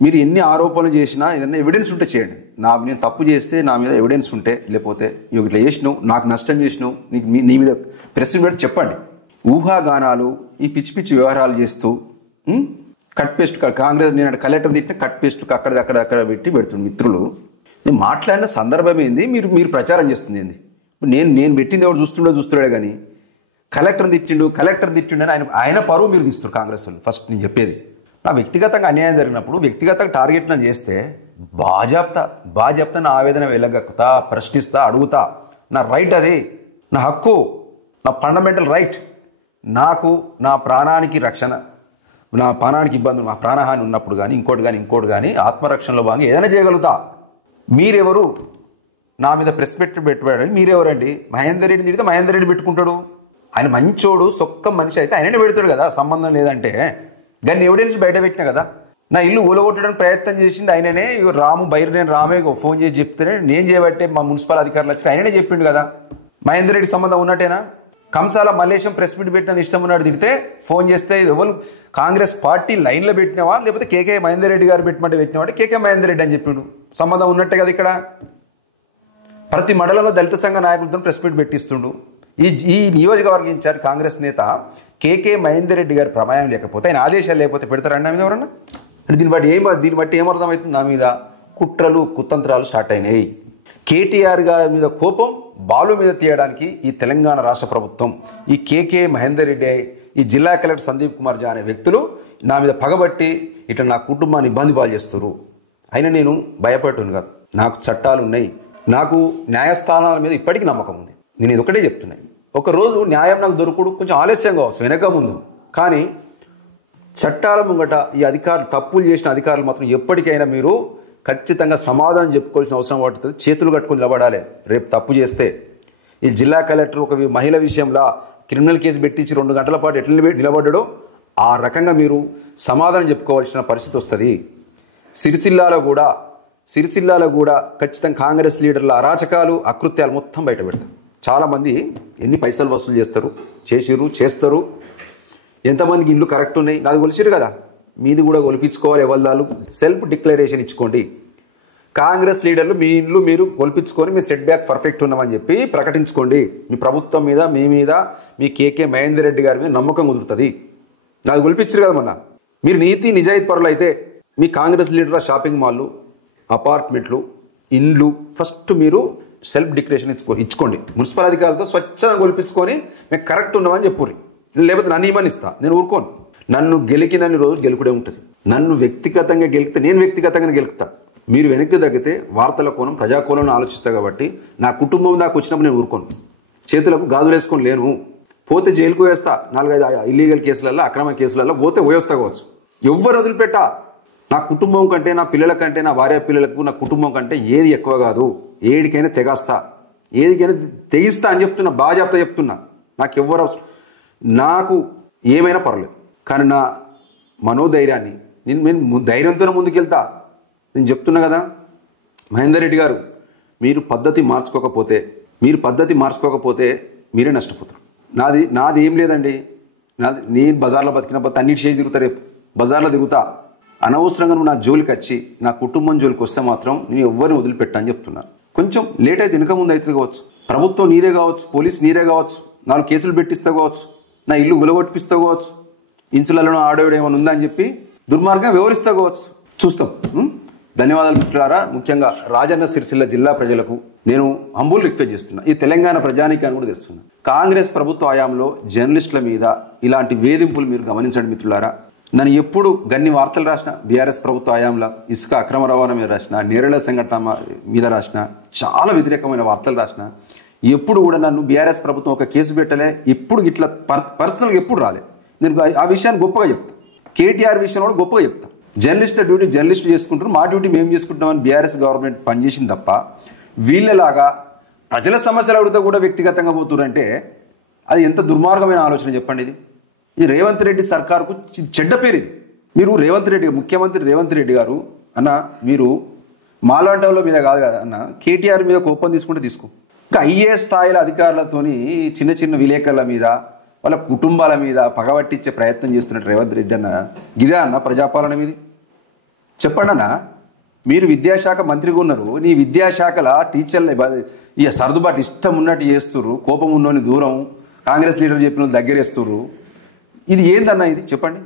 మీరు ఎన్ని ఆరోపణలు చేసినా ఏదైనా ఎవిడెన్స్ ఉంటే చేయండి. నేను తప్పు చేస్తే నా మీద ఎవిడెన్స్ ఉంటే, లేకపోతే ఇట్లా చేసినావు, నాకు నష్టం చేసినావు, నీ మీద ప్రెస్ పెట్టి చెప్పండి. ఊహాగానాలు, ఈ పిచ్చి వ్యవహారాలు చేస్తూ కట్ పేస్ట్ కాంగ్రెస్ నేను కలెక్టర్ తిట్టిన కట్ పేస్ట్ అక్కడ పెడుతుంది మిత్రులు. నేను మాట్లాడిన సందర్భం ఏంది? మీరు ప్రచారం చేస్తుంది ఏంది? నేను పెట్టింది ఎవరు చూస్తున్నాడే కానీ కలెక్టర్ తిట్టిండు అని ఆయన పరువు మీరు తీస్తారు కాంగ్రెస్ వాళ్ళు. ఫస్ట్ నేను చెప్పేది, నా వ్యక్తిగతంగా అన్యాయం జరిగినప్పుడు వ్యక్తిగతంగా టార్గెట్ నన్ను చేస్తే బాజాప్తా నా ఆవేదన వెళ్ళగక్కుతా, ప్రశ్నిస్తా, అడుగుతా. నా రైట్ అది, నా హక్కు, నా ఫండమెంటల్ రైట్. నాకు నా ప్రాణానికి రక్షణ, నా ప్రాణానికి ఇబ్బంది, నా ప్రాణహాని ఉన్నప్పుడు కానీ ఇంకోటి కానీ ఆత్మరక్షణలో భాగంగా ఏదైనా చేయగలుగుతా. మీరెవరు నా మీద ప్రెస్ పెట్టాడు? మీరెవరండి? మహేందర్ రెడ్డి తిడితే మహేందర్ రెడ్డి పెట్టుకుంటాడు. ఆయన మంచోడు, సొక్క మనిషి అయితే ఆయననే పెడతాడు కదా, సంబంధం లేదంటే. దాన్ని ఎవిడెన్స్ బయట పెట్టినా కదా. నా ఇల్లు ఊలగొట్టడానికి ప్రయత్నం చేసింది ఆయననే. నేను రామే ఫోన్ చేసి చెప్తేనే నేను చేయబట్టే మా మున్సిపల్ అధికారులు వచ్చి ఆయననే చెప్పిండు కదా. మహేందర్ రెడ్డి సంబంధం ఉన్నట్టేనా? కంసాల మల్లేశం ప్రెస్ మీట్ పెట్టిన ఇష్టం ఉన్నాడు తిడితే ఫోన్ చేస్తే ఎవరు కాంగ్రెస్ పార్టీ లైన్లో పెట్టినవా లేకపోతే కేకే మహేందర్ రెడ్డి గారు పెట్టమంటే పెట్టినవాడు కేకే మహేందర్ రెడ్డి అని చెప్పిండు. సంబంధం ఉన్నట్టే కదా. ఇక్కడ ప్రతి మండలంలో దళిత సంఘ నాయకులతో ప్రెస్ మీట్ పెట్టిస్తుండు. ఈ నియోజకవర్గం ఇన్ఛార్జ్ కాంగ్రెస్ నేత కేకే మహేందర్ రెడ్డి గారి ప్రమేయం లేకపోతే, ఆయన ఆదేశాలు లేకపోతే పెడతారండి నా మీద ఎవరన్నా? అంటే దీన్ని బట్టి ఏమర్థమవుతుంది? నా మీద కుట్రలు కుతంత్రాలు స్టార్ట్ అయినాయి. కేటీఆర్ గారి మీద కోపం బాలు మీద తీయడానికి ఈ తెలంగాణ రాష్ట్ర ప్రభుత్వం, ఈ కేకే మహేందర్ రెడ్డి, ఈ జిల్లా కలెక్టర్ సందీప్ కుమార్ జా అనే వ్యక్తులు నా మీద పగబట్టి ఇట్లా నా కుటుంబాన్ని ఇబ్బంది పాలు చేస్తారు. అయినా నేను భయపడుతున్నా కాదు. నాకు చట్టాలు ఉన్నాయి, నాకు న్యాయస్థానాల మీద ఇప్పటికీ నమ్మకం ఉంది. నేను ఇది ఒకటే చెప్తున్నాను. ఒకరోజు న్యాయం నాకు దొరకడు, కొంచెం ఆలస్యం కావచ్చు, వెనక ముందు. కానీ చట్టాల ముంగట ఈ అధికారులు, తప్పులు చేసిన అధికారులు మాత్రం ఎప్పటికైనా మీరు ఖచ్చితంగా సమాధానం చెప్పుకోవాల్సిన అవసరం పడుతుంది. చేతులు కట్టుకుని నిలబడాలి. రేపు తప్పు చేస్తే ఈ జిల్లా కలెక్టర్ ఒక మహిళ విషయంలో క్రిమినల్ కేసు పెట్టించి 2 గంటల పాటు ఎట్లా నిలబడ్డాడో ఆ రకంగా మీరు సమాధానం చెప్పుకోవాల్సిన పరిస్థితి వస్తుంది. సిరిసిల్లాలో కూడా ఖచ్చితంగా కాంగ్రెస్ లీడర్ల అరాచకాలు, అకృత్యాలు మొత్తం బయట పెడతారు. చాలామంది ఎన్ని పైసలు వసూలు చేస్తారు. ఎంతమందికి ఇల్లు కరెక్ట్ ఉన్నాయి, నాది కొలిసిరు కదా, మీది కూడా కొలిపించుకోవాలి. ఎవరిదాలు సెల్ఫ్ డిక్లరేషన్ ఇచ్చుకోండి. కాంగ్రెస్ లీడర్లు మీ ఇల్లు మీరు కొలిపించుకొని మీ సెట్ బ్యాక్ పర్ఫెక్ట్ ఉన్నామని చెప్పి ప్రకటించుకోండి. మీ ప్రభుత్వం మీద, మీ మీద, మీ కేకే మహేందర్ రెడ్డి గారి మీద నమ్మకం కుదురుతుంది. నాది కొలిపించరు కదా. మొన్న మీరు నీతి నిజాయితీ పరులు అయితే మీ కాంగ్రెస్ లీడర్ల షాపింగ్ మాల్లు, అపార్ట్మెంట్లు, ఇండ్లు ఫస్ట్ మీరు సెల్ఫ్ డిక్లరేషన్ ఇచ్చుకోండి. మున్సిపల్ అధికారులతో స్వచ్ఛంగా కొలిపించుకొని మేము కరెక్ట్ ఉన్నామని చెప్పుర్రి. లేకపోతే నన్ను ఇవ్వని ఇస్తా, నేను ఊరుకోను. నన్ను గెలికినన్ని రోజు గెలుకుడే ఉంటుంది. నన్ను వ్యక్తిగతంగా గెలికితే నేను వ్యక్తిగతంగా గెలుకుతా. మీరు వెనక్కి తగ్గితే వార్తల కోణం, ప్రజాకోణం ఆలోచిస్తా. కాబట్టి నా కుటుంబం దాకా వచ్చినప్పుడు నేను ఊరుకోను. చేతులకు గాజులు వేసుకొని లేను. పోతే జైలుకు వేస్తా. 4-5 ఇల్లీగల్ కేసులలో, అక్రమ కేసులలో పోతే పోయేస్తా కావచ్చు. ఎవ్వరు వదిలిపెట్టా. నా కుటుంబం కంటే, నా పిల్లల కంటే, నా భార్య పిల్లలకు నా కుటుంబం కంటే ఏది ఎక్కువ కాదు. ఏడికైనా తెగస్తా, ఏదికైనా తెగిస్తా అని చెప్తున్నా. బాగా చెప్తున్నా. నాకు ఎవ్వరు అవసరం, నాకు ఏమైనా పర్లేదు. కానీ నా మనోధైర్యాన్ని నేను ధైర్యంతోనే ముందుకెళ్తా. నేను చెప్తున్నా కదా, మహేందర్ రెడ్డి గారు మీరు పద్ధతి మార్చుకోకపోతే మీరే నష్టపోతారు. నాది ఏం లేదండి. నేను బజార్లో బతికినప్పుడు అన్నిటి చేసి తిరుగుతా. రేపు బజార్లో తిరుగుతా. అనవసరంగా నువ్వు నా జోలికి వచ్చి నా కుటుంబం జోలికి వస్తే మాత్రం నేను ఎవరిని వదిలిపెట్టా అని చెప్తున్నా. కొంచెం లేట్ అయితే వెనుక ముందు అయితే కావచ్చు, ప్రభుత్వం నీదే కావచ్చు, పోలీస్ నీదే కావచ్చు, 4 కేసులు పెట్టిస్తా కావచ్చు, నా ఇల్లు గులగొట్టిపిస్తా కావచ్చు, ఇన్సులలో ఆడేవాడు ఏమైనా ఉందా అని చెప్పి దుర్మార్గంగా వివరిస్తా కావచ్చు. చూస్తాం. ధన్యవాదాలు మిత్రులారా. ముఖ్యంగా రాజన్న సిరిసిల్ల జిల్లా ప్రజలకు నేను హంబుల్ రిక్వెస్ట్ చేస్తున్నా. ఈ తెలంగాణ ప్రజానీకాన్ని కూడా తెస్తున్నా. కాంగ్రెస్ ప్రభుత్వ హయాంలో జర్నలిస్టుల మీద ఇలాంటి వేధింపులు మీరు గమనించండి మిత్రులారా. నన్ను ఎప్పుడు గన్ని వార్తలు రాసిన బీఆర్ఎస్ ప్రభుత్వ హయాంలో ఇసుక అక్రమ రవాణా మీద రాసిన, నేరళ సంఘటన మీద రాసిన, చాలా వ్యతిరేకమైన వార్తలు రాసిన. ఎప్పుడు కూడా నన్ను బీఆర్ఎస్ ప్రభుత్వం ఒక కేసు పెట్టలే. ఇప్పుడు ఇట్లా పర్సనల్గా ఎప్పుడు రాలే. నేను ఆ విషయాన్ని గొప్పగా చెప్తాను. కేటీఆర్ విషయంలో కూడా గొప్పగా చెప్తాను. జర్నలిస్టుల డ్యూటీ జర్నలిస్టులు చేసుకుంటారు, మా డ్యూటీ మేము చేసుకుంటామని బీఆర్ఎస్ గవర్నమెంట్ పనిచేసింది తప్ప వీళ్ళలాగా ప్రజల సమస్యలు అడిగితే కూడా వ్యక్తిగతంగా పోతున్నారంటే అది ఎంత దుర్మార్గమైన ఆలోచన చెప్పండి. ఇది రేవంత్ రెడ్డి సర్కారుకు చెడ్డ పేరు. ఇది మీరు ముఖ్యమంత్రి రేవంత్ రెడ్డి గారు అన్న, మీరు మాలాంటి వాళ్ళ మీద కాదు కదా అన్న, కేటీఆర్ మీద కోపం తీసుకుంటే తీసుకో. ఇంకా ఐఏఎస్ స్థాయిల అధికారులతోని చిన్న విలేకరుల మీద, వాళ్ళ కుటుంబాల మీద పగబట్టించే ప్రయత్నం చేస్తున్నట్టు రేవంత్ రెడ్డి అన్న, ఇదే అన్న ప్రజాపాలన మీద? చెప్పండి అన్న. మీరు విద్యాశాఖ మంత్రిగా ఉన్నారు. నీ విద్యాశాఖల టీచర్లు ఇక సర్దుబాటు ఇష్టం ఉన్నట్టు చేస్తుర్రు. కోపం ఉన్నోని దూరం, కాంగ్రెస్ లీడర్ చెప్పిన దగ్గరేస్తుర్రు. ఇది ఏందన్నా? ఇది చెప్పండి.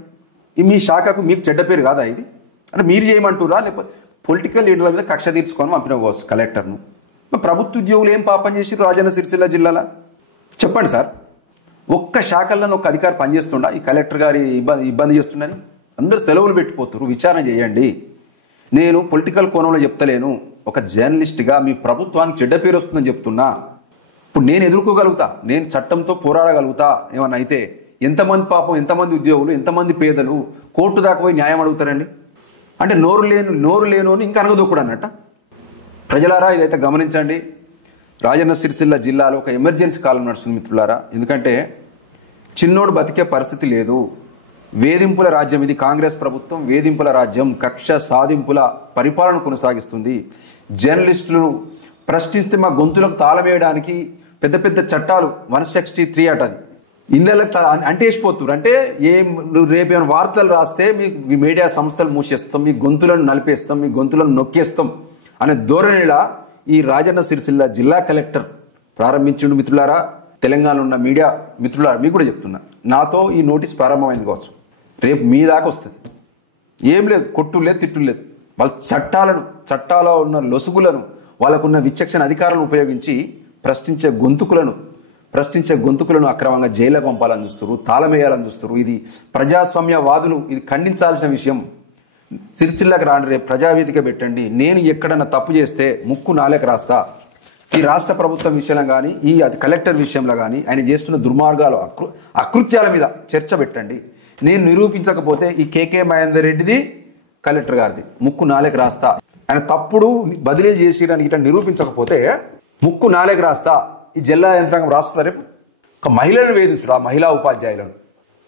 మీ శాఖకు మీకు చెడ్డ పేరు కాదా ఇది? అంటే మీరు చేయమంటురా, లేకపోతే పొలిటికల్ లీడర్ల మీద కక్ష తీర్చుకొని పంపిన కలెక్టర్ను? ప్రభుత్వ ఉద్యోగులు ఏం పాపం చేసి రాజన్న సిరిసిల్ల జిల్లాలో చెప్పండి సార్. ఒక్క శాఖల్లో ఒక అధికారి పనిచేస్తుండా ఈ కలెక్టర్ గారి ఇబ్బంది చేస్తుండని అందరు సెలవులు పెట్టిపోతున్నారు. విచారణ చేయండి. నేను పొలిటికల్ కోణంలో చెప్తలేను, ఒక జర్నలిస్ట్గా మీ ప్రభుత్వానికి చెడ్డ పేరు వస్తుందని చెప్తున్నా. ఇప్పుడు నేను ఎదుర్కోగలుగుతా, నేను చట్టంతో పోరాడగలుగుతా. ఏమన్నా అయితే ఎంతమంది పాపం, ఎంతమంది ఉద్యోగులు, ఎంతమంది పేదలు కోర్టు దాకా పోయి న్యాయం అడుగుతారండి? అంటే నోరు లేను అని ఇంకా అనగదొక్కుడు అన్నట్ట. ప్రజలారా ఇదైతే గమనించండి. రాజన్న సిరిసిల్ల జిల్లాలో ఒక ఎమర్జెన్సీ కాలం నడుస్తుంది మిత్రులారా. ఎందుకంటే చిన్నోడు బతికే పరిస్థితి లేదు. వేధింపుల రాజ్యం ఇది. కాంగ్రెస్ ప్రభుత్వం వేధింపుల రాజ్యం, కక్ష సాధింపుల పరిపాలన కొనసాగిస్తుంది. జర్నలిస్టులను ప్రశ్నిస్తే మా గొంతులకు తాళం వేయడానికి పెద్ద పెద్ద చట్టాలు 163 అట, అది ఇళ్ళకి అంటేసిపోతున్నారు. అంటే రేపు ఏమైనా వార్తలు రాస్తే మీ మీడియా సంస్థలు మూసేస్తాం, మీ గొంతులను నలిపేస్తాం, మీ గొంతులను నొక్కేస్తాం అనే ధోరణిలా ఈ రాజన్న సిరిసిల్ల జిల్లా కలెక్టర్ ప్రారంభించిండు. మిత్రులారా, తెలంగాణలో ఉన్న మీడియా మిత్రులారా, మీకు కూడా చెప్తున్నా, నాతో ఈ నోటీస్ ప్రారంభమైంది కావచ్చు, రేపు మీ దాకా వస్తుంది. ఏం లేదు, కొట్టు లేదు, తిట్టు లేదు. వాళ్ళ చట్టాల్లో ఉన్న లొసుగులను, వాళ్ళకున్న విచక్షణ అధికారాలను ఉపయోగించి ప్రశ్నించే గొంతుకులను అక్రమంగా జైలుకు పంపాలని చూస్తారు, తాళమేయాలని చూస్తారు. ఇది ప్రజాస్వామ్యవాదులు, ఇది ఖండించాల్సిన విషయం. సిరిసిల్లకు రాండి, రేపు ప్రజావేదిక పెట్టండి. నేను ఎక్కడన్నా తప్పు చేస్తే ముక్కు నాలేక రాస్తా. ఈ రాష్ట్ర ప్రభుత్వం విషయంలో కానీ, ఈ కలెక్టర్ విషయంలో కానీ ఆయన చేస్తున్న దుర్మార్గాలు, అకృత్యాల మీద చర్చ పెట్టండి. నేను నిరూపించకపోతే ఈ కేకే మహేందర్ రెడ్డిది, కలెక్టర్ గారిది ముక్కు నాలేక రాస్తా. ఆయన తప్పుడు బదిలీలు చేసిరని ఇట్లా నిరూపించకపోతే ముక్కు నాలేక రాస్తా. ఈ జిల్లా యంత్రాంగం రాస్తా రేపు. ఒక మహిళలను వేధించుడు, ఆ మహిళా ఉపాధ్యాయులను.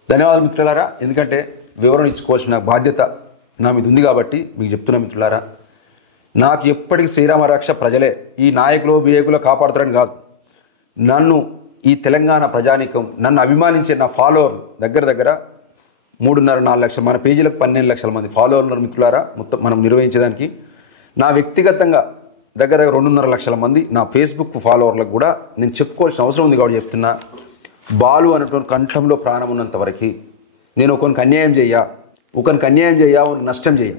ధన్యవాదాలు మిత్రులారా. ఎందుకంటే వివరణ ఇచ్చుకోవాల్సిన బాధ్యత నా మీద ఉంది కాబట్టి మీకు చెప్తున్నా మిత్రులారా. నాకు ఎప్పటికీ శ్రీరామ రక్ష ప్రజలే. ఈ నాయకులు వివేకులు కాపాడుతారని కాదు. నన్ను ఈ తెలంగాణ ప్రజానీకం, నన్ను అభిమానించే నా ఫాలోవర్ దగ్గర 3.5-4 లక్షలు, మన పేజీలకు 12 లక్షల మంది ఫాలోవర్లు మిత్రులారా. మొత్తం మనం నిర్వహించడానికి నా వ్యక్తిగతంగా దగ్గర 2.5 లక్షల మంది నా ఫేస్బుక్ ఫాలోవర్లకు కూడా నేను చెప్పుకోవాల్సిన అవసరం ఉంది కాబట్టి చెప్తున్నా. బాలు అనేటువంటి కంఠంలో ప్రాణం ఉన్నంత వరకు నేను ఒకరికి అన్యాయం చేయ, నష్టం చేయ.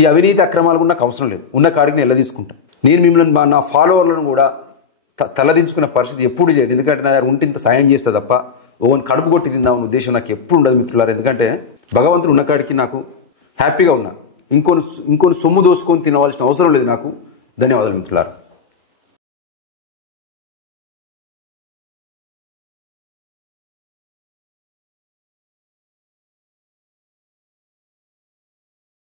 ఈ అవినీతి అక్రమాలు కూడా నాకు అవసరం లేదు. ఉన్న కాడికి నేను ఎలా తీసుకుంటాను. నేను మిమ్మల్ని నా ఫాలోవర్లను కూడా తలదించుకున్న పరిస్థితి ఎప్పుడు చేయదు. ఎందుకంటే నా దగ్గర ఉంటే ఇంత సాయం చేస్తా తప్ప ఓన్ కడుపు కొట్టి తిందామన్న ఉద్దేశం నాకు ఎప్పుడు ఉండదు మిత్రులారు. ఎందుకంటే భగవంతుడు ఉన్న కాడికి నాకు హ్యాపీగా ఉన్నా. ఇంకొని సొమ్ము దోసుకొని తినవలసిన అవసరం లేదు నాకు. ధన్యవాదాలు మిత్రులారా.